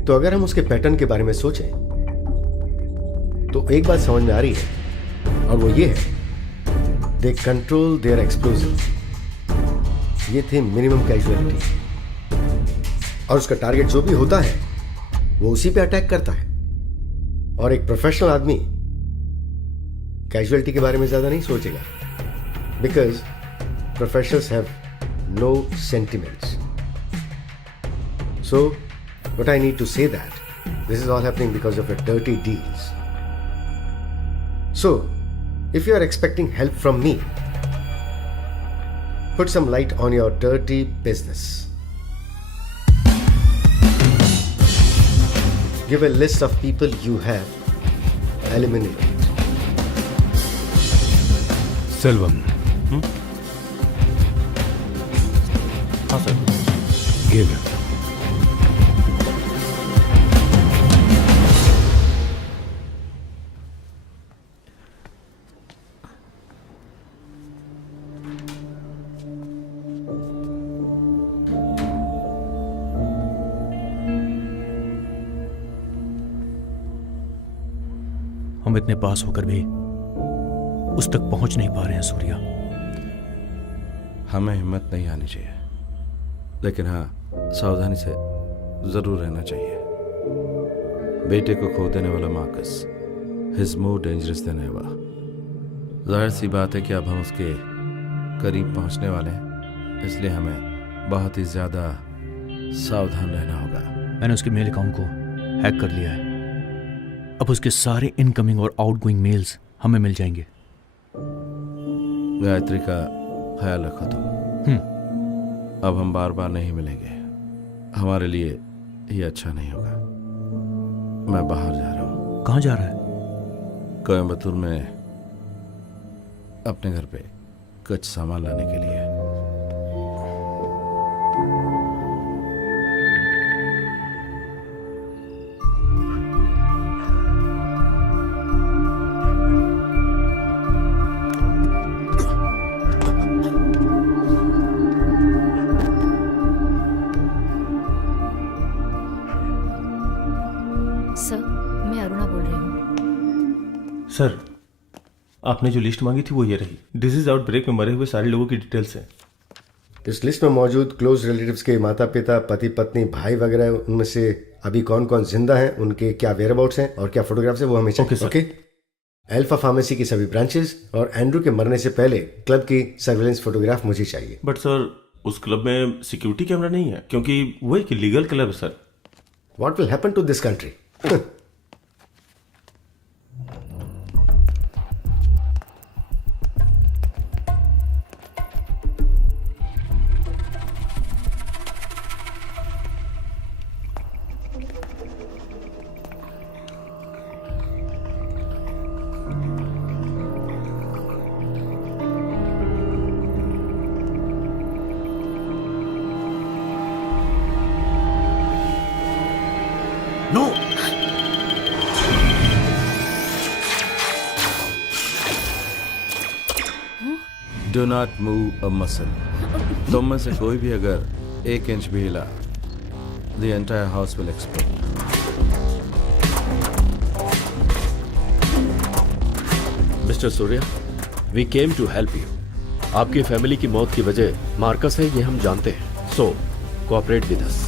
तो अगर हम उसके पैटर्न के बारे में सोचें तो एक बात समझ में आ रही है और वो ये है, दे कंट्रोल देयर एक्सप्लोजिव। ये थे मिनिमम कैजुअलिटी और उसका टारगेट जो भी होता है वो उसी पे अटैक करता है। और एक प्रोफेशनल आदमी कैजुअलिटी के बारे में ज्यादा नहीं सोचेगा, because professionals have no sentiments. So, what I need to say that this is all happening because of your dirty deals. So, If you are expecting help from me, put some light on your dirty business. Give a list of people you have eliminated. Selvam. हाँ sir. Give him. हम इतने पास होकर भी उस तक पहुंच नहीं पा रहे हैं सूर्या। हमें हिम्मत नहीं आनी चाहिए, लेकिन हाँ सावधानी से जरूर रहना चाहिए। बेटे को खो देने वाला Marcus is more dangerous than ever. जाहिर सी बात है कि अब हम उसके करीब पहुंचने वाले हैं, इसलिए हमें बहुत ही ज्यादा सावधान रहना होगा। मैंने उसके मेल अकाउंट को हैक कर लिया है। अब उसके सारे इनकमिंग और आउटगोइंग मेल्स हमें मिल जाएंगे। गायत्री का ख्याल रखो तुम। अब हम बार बार नहीं मिलेंगे, हमारे लिए ये अच्छा नहीं होगा। मैं बाहर जा रहा हूँ। कहाँ जा रहा है? कोयम्बतूर में अपने घर पे कुछ सामान लाने के लिए। सर, आपने जो लिस्ट मांगी थी वो ये रही। डिजीज आउटब्रेक में मरे हुए सारे लोगों की डिटेल्स हैं। इस लिस्ट में मौजूद क्लोज रिलेटिव्स के माता पिता, पति पत्नी, भाई वगैरह, उनमें से अभी कौन कौन जिंदा हैं, उनके क्या वेयरअबाउट्स हैं और क्या फोटोग्राफ्स हैं, वो हमें चाहिए। ओके। अल्फा फार्मेसी की सभी ब्रांचेस और एंड्रू के मरने से पहले क्लब की सर्वेलेंस फोटोग्राफ मुझे चाहिए। बट सर, उस क्लब में सिक्योरिटी कैमरा नहीं है, क्योंकि वो एक लीगल क्लब है sir. What will happen to this country? No! Do not move a muscle. तुम में से कोई भी अगर 1 इंच भी हिला, the entire house will explode. Mister Surya, we came to help you. आपकी फैमिली की मौत की वजह मार्कस है, ये हम जानते हैं। So, cooperate with us.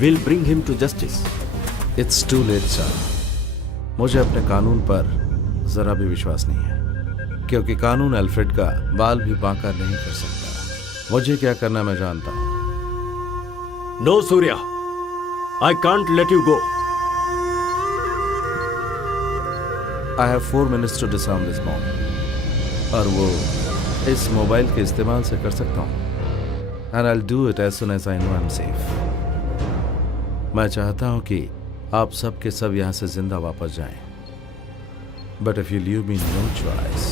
We'll bring him to justice. It's too late, sir. मुझे अपने कानून पर जरा भी विश्वास नहीं है, क्योंकि कानून अल्फ्रेड का बाल भी बांका नहीं कर सकता। मुझे क्या करना मैं जानता हूं। No, Surya. I can't let you go. I have 4 minutes to disarm this bomb. और वो इस मोबाइल के इस्तेमाल से कर सकता हूं। And I'll do it as soon as I know I'm safe. मैं चाहता हूं कि आप सब के सब यहां से जिंदा वापस जाएं। But if you leave me no choice.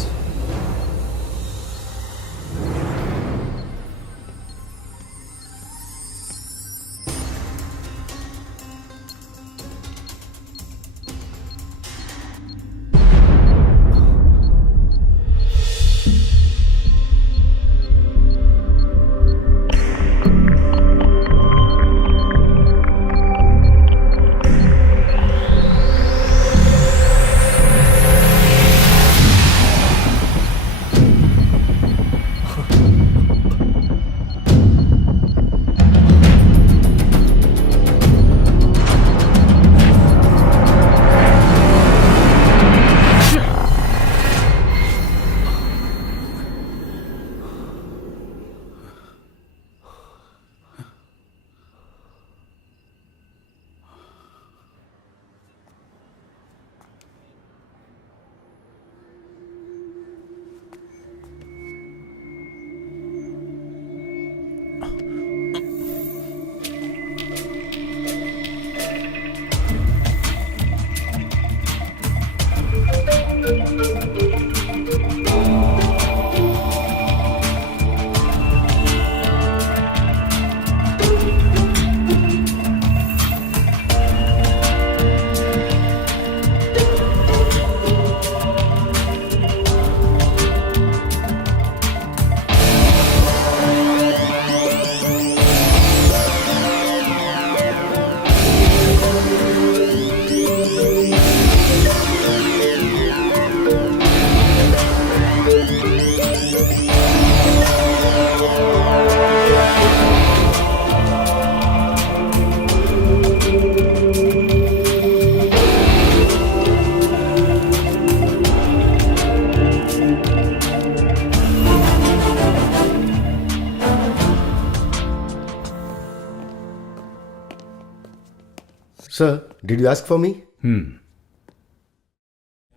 Sir, did you ask for me?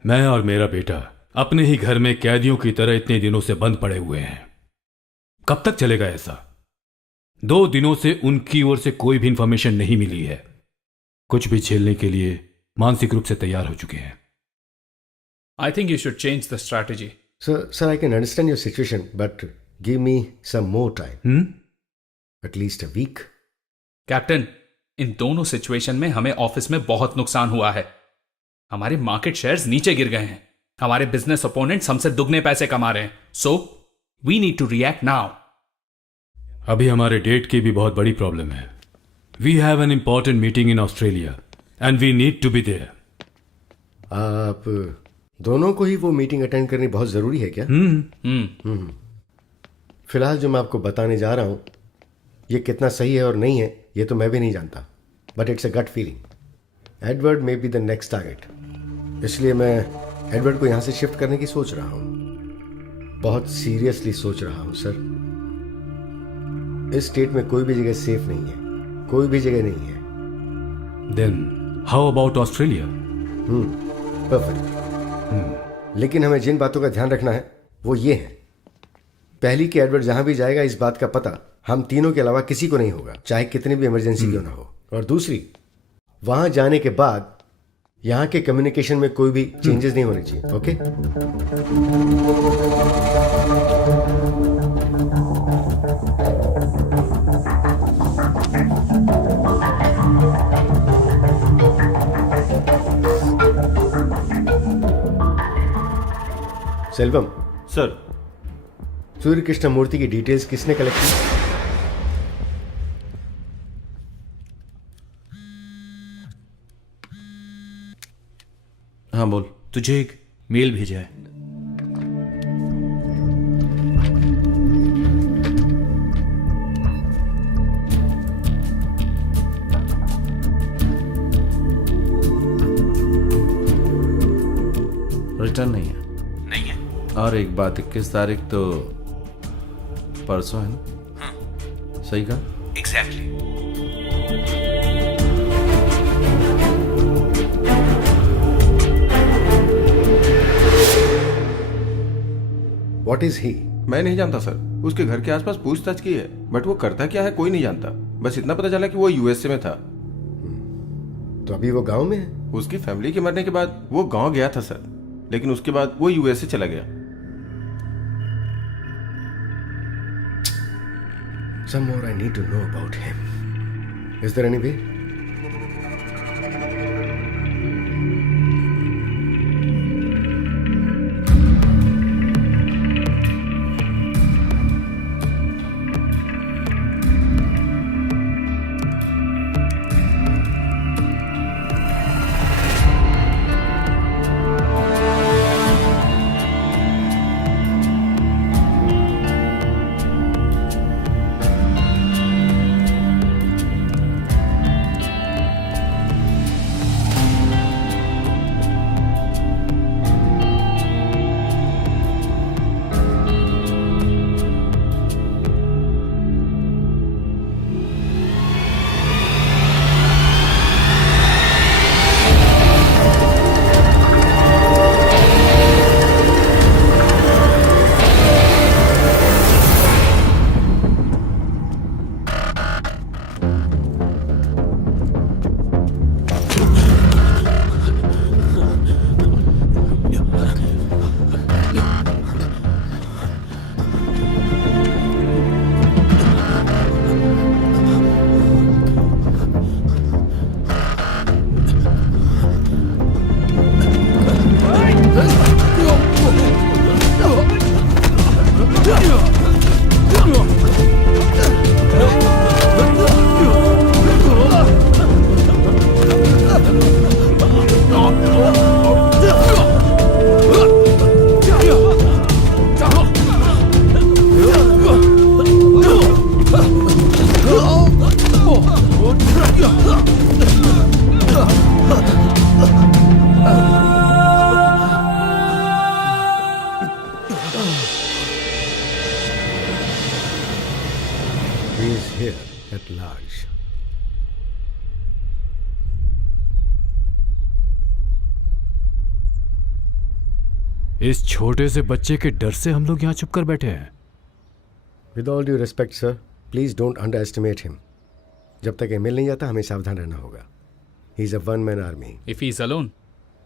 मैं और मेरा बेटा अपने ही घर में कैदियों की तरह इतने दिनों से बंद पड़े हुए हैं। कब तक चलेगा ऐसा? 2 दिनों से उनकी ओर से कोई भी इंफॉर्मेशन नहीं मिली है। कुछ भी झेलने के लिए मानसिक रूप से तैयार हो चुके हैं। I think you should change the strategy. Sir, I can understand your situation, but give me some more time. At least a week. Captain, इन दोनों सिचुएशन में हमें ऑफिस में बहुत नुकसान हुआ है। हमारे मार्केट शेयर्स नीचे गिर गए हैं। हमारे बिजनेस ओपोनेंट्स हमसे दुगने पैसे कमा रहे हैं। So we need to react now. अभी हमारे डेट की भी बहुत बड़ी प्रॉब्लम है। We have an important meeting in Australia and we need to be there. आप दोनों को ही वो मीटिंग अटेंड करनी बहुत जरूरी है क्या? फिलहाल जो मैं आपको बताने जा रहा हूं, ये कितना सही है और नहीं है ये तो मैं भी नहीं जानता, but it's a gut feeling. Edward may be the next target, इसलिए मैं एडवर्ड को यहां से शिफ्ट करने की सोच रहा हूं। बहुत सीरियसली सोच रहा हूं सर। इस स्टेट में कोई भी जगह सेफ नहीं है, कोई भी जगह नहीं है। Then how about Australia? Perfect. लेकिन हमें जिन बातों का ध्यान रखना है वो ये है, पहली कि एडवर्ड जहां भी जाएगा इस बात का पता हम तीनों के अलावा किसी को नहीं होगा, चाहे कितनी भी इमरजेंसी क्यों ना हो। और दूसरी, वहां जाने के बाद यहां के कम्युनिकेशन में कोई भी चेंजेस नहीं होने चाहिए। ओके? सेल्वम सर, सूर्य कृष्ण मूर्ति की डिटेल्स किसने कलेक्ट की? हाँ बोल। तुझे एक मेल भेजा है। रिटर्न नहीं है। नहीं है। और एक बात, 21 तारीख तो परसों है ना? सही कहा? एग्जैक्टली। What is he? मैं नहीं जानता सर। उसके घर के आसपास पूछताछ की है, बट वो करता क्या है कोई नहीं जानता। बस इतना पता चला कि वो यूएसए में था। तो अभी वो गांव में है? उसकी फैमिली के मरने के बाद वो गांव गया था सर, लेकिन उसके बाद वो यूएसए चला गया। Some more I need to know about him. Is there any way? He is here at large. इस छोटे से बच्चे के डर से हम लोग यहाँ चुप कर बैठे हैं। With all due respect sir, please don't under estimate him. जब तक ये मिल नहीं जाता हमें सावधान रहना होगा। He is a one man army. If he is alone,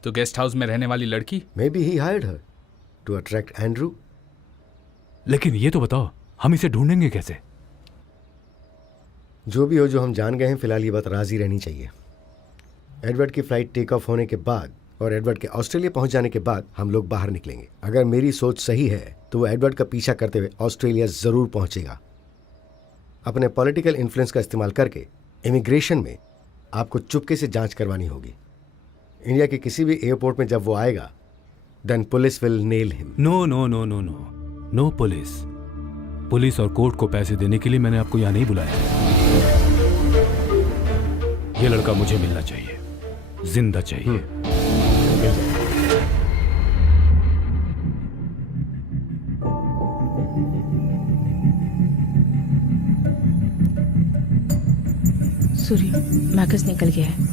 तो गेस्ट हाउस में रहने वाली लड़की? Maybe he hired her to attract Andrew. लेकिन ये तो बताओ, हम इसे ढूंढेंगे कैसे? जो भी हो, जो हम जान गए हैं, फिलहाल ये बात राजी रहनी चाहिए। एडवर्ड की फ्लाइट टेक ऑफ होने के बाद और एडवर्ड के ऑस्ट्रेलिया पहुंच जाने के बाद हम लोग बाहर निकलेंगे। अगर मेरी सोच सही है तो वो एडवर्ड का पीछा करते हुए ऑस्ट्रेलिया जरूर पहुंचेगा। अपने पॉलिटिकल इन्फ्लुएंस का इस्तेमाल करके इमिग्रेशन में आपको चुपके से जांच करवानी होगी। इंडिया के किसी भी एयरपोर्ट में जब वो आएगा, then police will nail him. No no no no no no police. Police और कोर्ट को पैसे देने के लिए मैंने आपको यहाँ नहीं बुलाया। ये लड़का मुझे मिलना चाहिए, जिंदा चाहिए। सूर्य, मार्कस निकल गया है।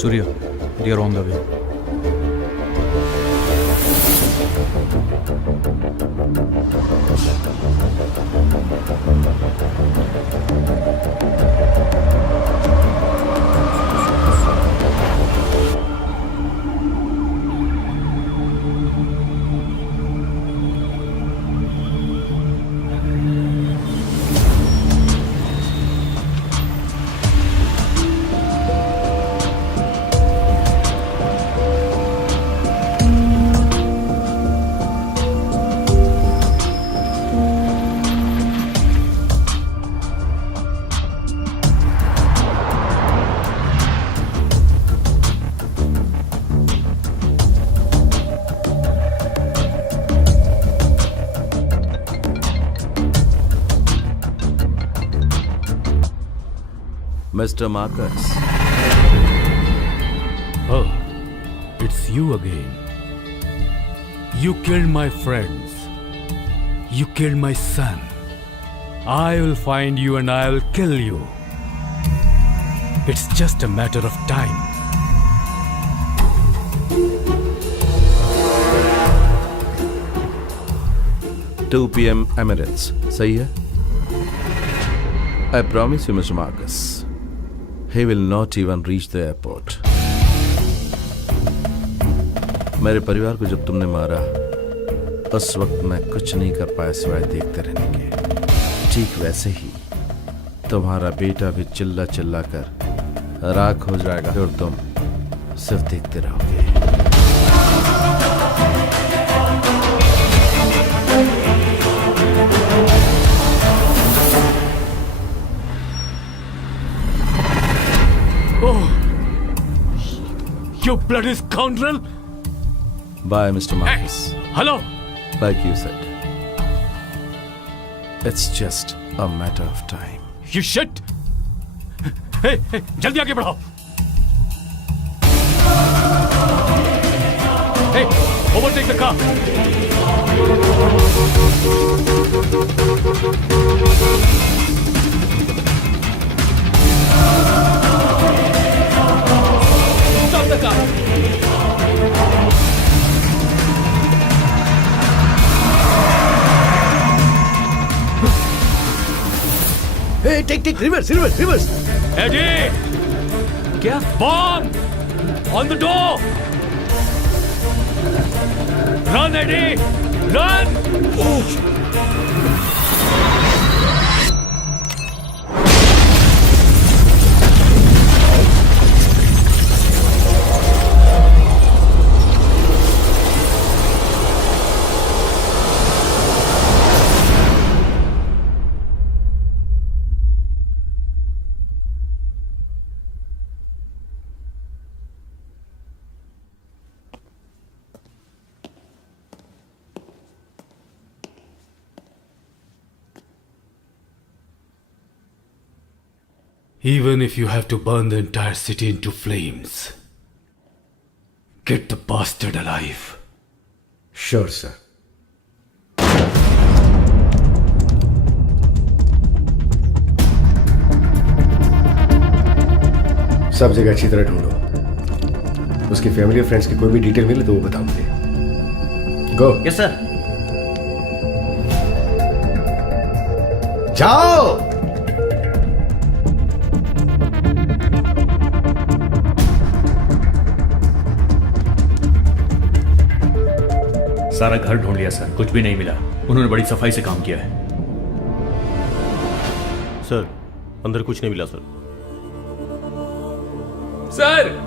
Surya, they are on the way. Mr. Marcus. Oh, it's you again. You killed my friends. You killed my son. I will find you and I will kill you. It's just a matter of time. Two p.m. Emirates. सही है? I promise you, Mr. Marcus. He will not even reach the airport. मेरे परिवार को जब तुमने मारा, उस वक्त मैं कुछ नहीं कर पाया सिवाय देखते रहने के। ठीक वैसे ही तुम्हारा बेटा भी चिल्ला चिल्ला कर राख हो जाएगा और तुम सिर्फ देखते रहोगे। You bloody scoundrel! Bye, Mr. Marcus. Hello! Like you said, it's just a matter of time. You shit! Hey, hey, जल्दी आगे बढ़ाओ! Hey, overtake the car! Stop the car! Hey, take, reverse. Eddie! क्या? Bomb! On the door! Run, Eddie! Run! Even if you have to burn the entire city into flames, get the bastard alive. Sure, sir. सब जगह अच्छी तरह ढूंढो। उसकी family और friends की कोई भी डिटेल मिले तो वो बताओ मुझे। गो। Yes sir. जाओ। सारा घर ढूंढ लिया सर, कुछ भी नहीं मिला। उन्होंने बड़ी सफाई से काम किया है। सर अंदर कुछ नहीं मिला sir. Sir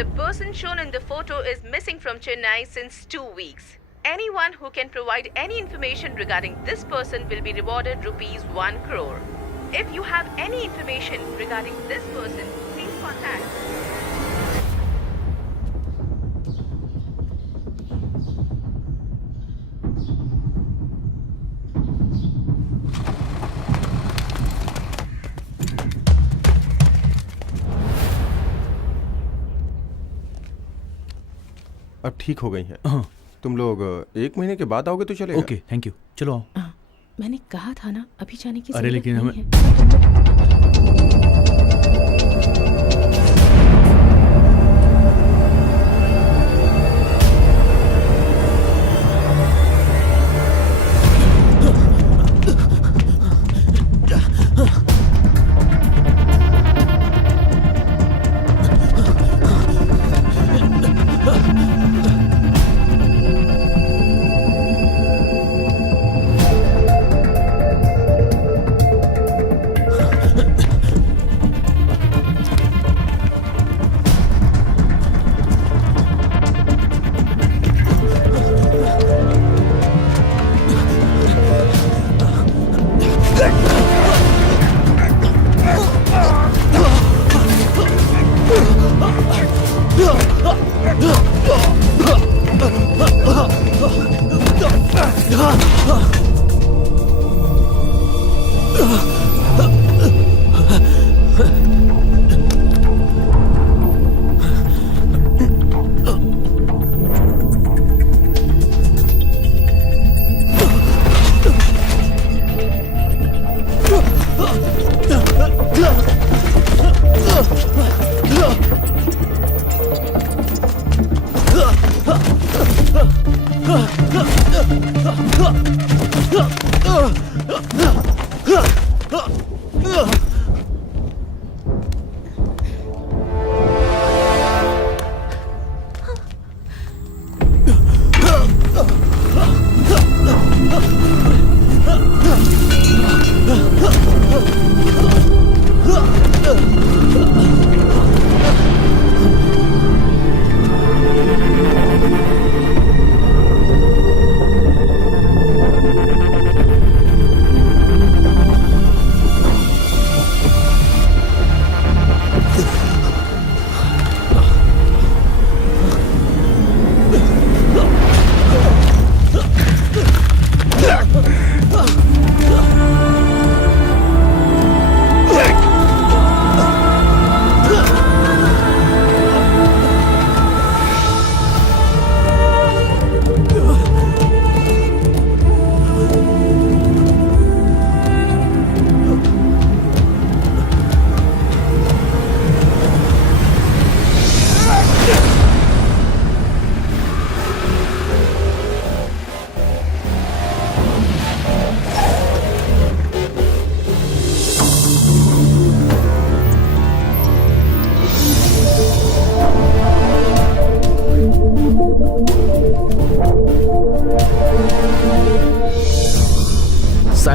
The person shown in the photo is missing from Chennai since 2 weeks. Anyone who can provide any information regarding this person will be rewarded rupees 1 crore. If you have any information regarding this person, please contact. अब ठीक हो गई हैं। तुम लोग 1 महीने के बाद आओगे तो चलेगा। ओके थैंक यू, चलो आओ। मैंने कहा था ना अभी जाने की अरे जरूरत लेकिन नहीं हमें है।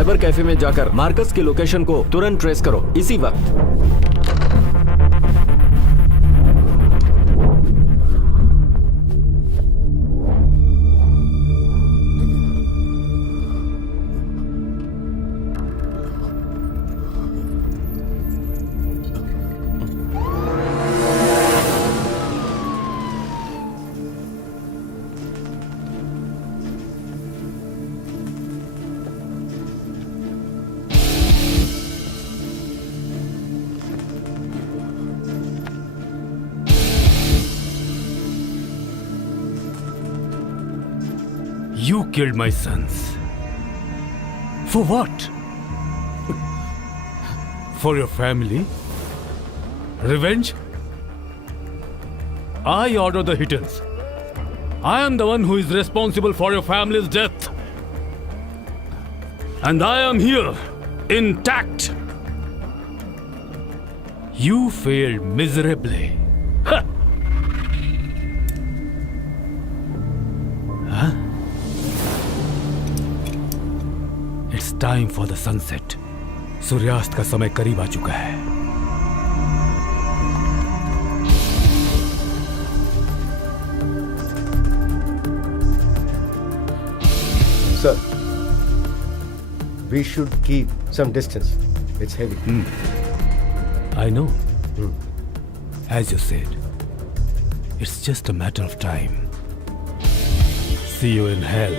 साइबर कैफे में जाकर मार्कस की लोकेशन को तुरंत ट्रेस करो, इसी वक्त। You killed my sons. For what? For your family? Revenge? I order the hitters. I am the one who is responsible for your family's death. And I am here, intact. You failed miserably. Huh? It's time for the sunset. सूर्यास्त का समय करीब आ चुका है. Sir, we should keep some distance. It's heavy. I know. As you said, it's just a matter of time. See you in hell.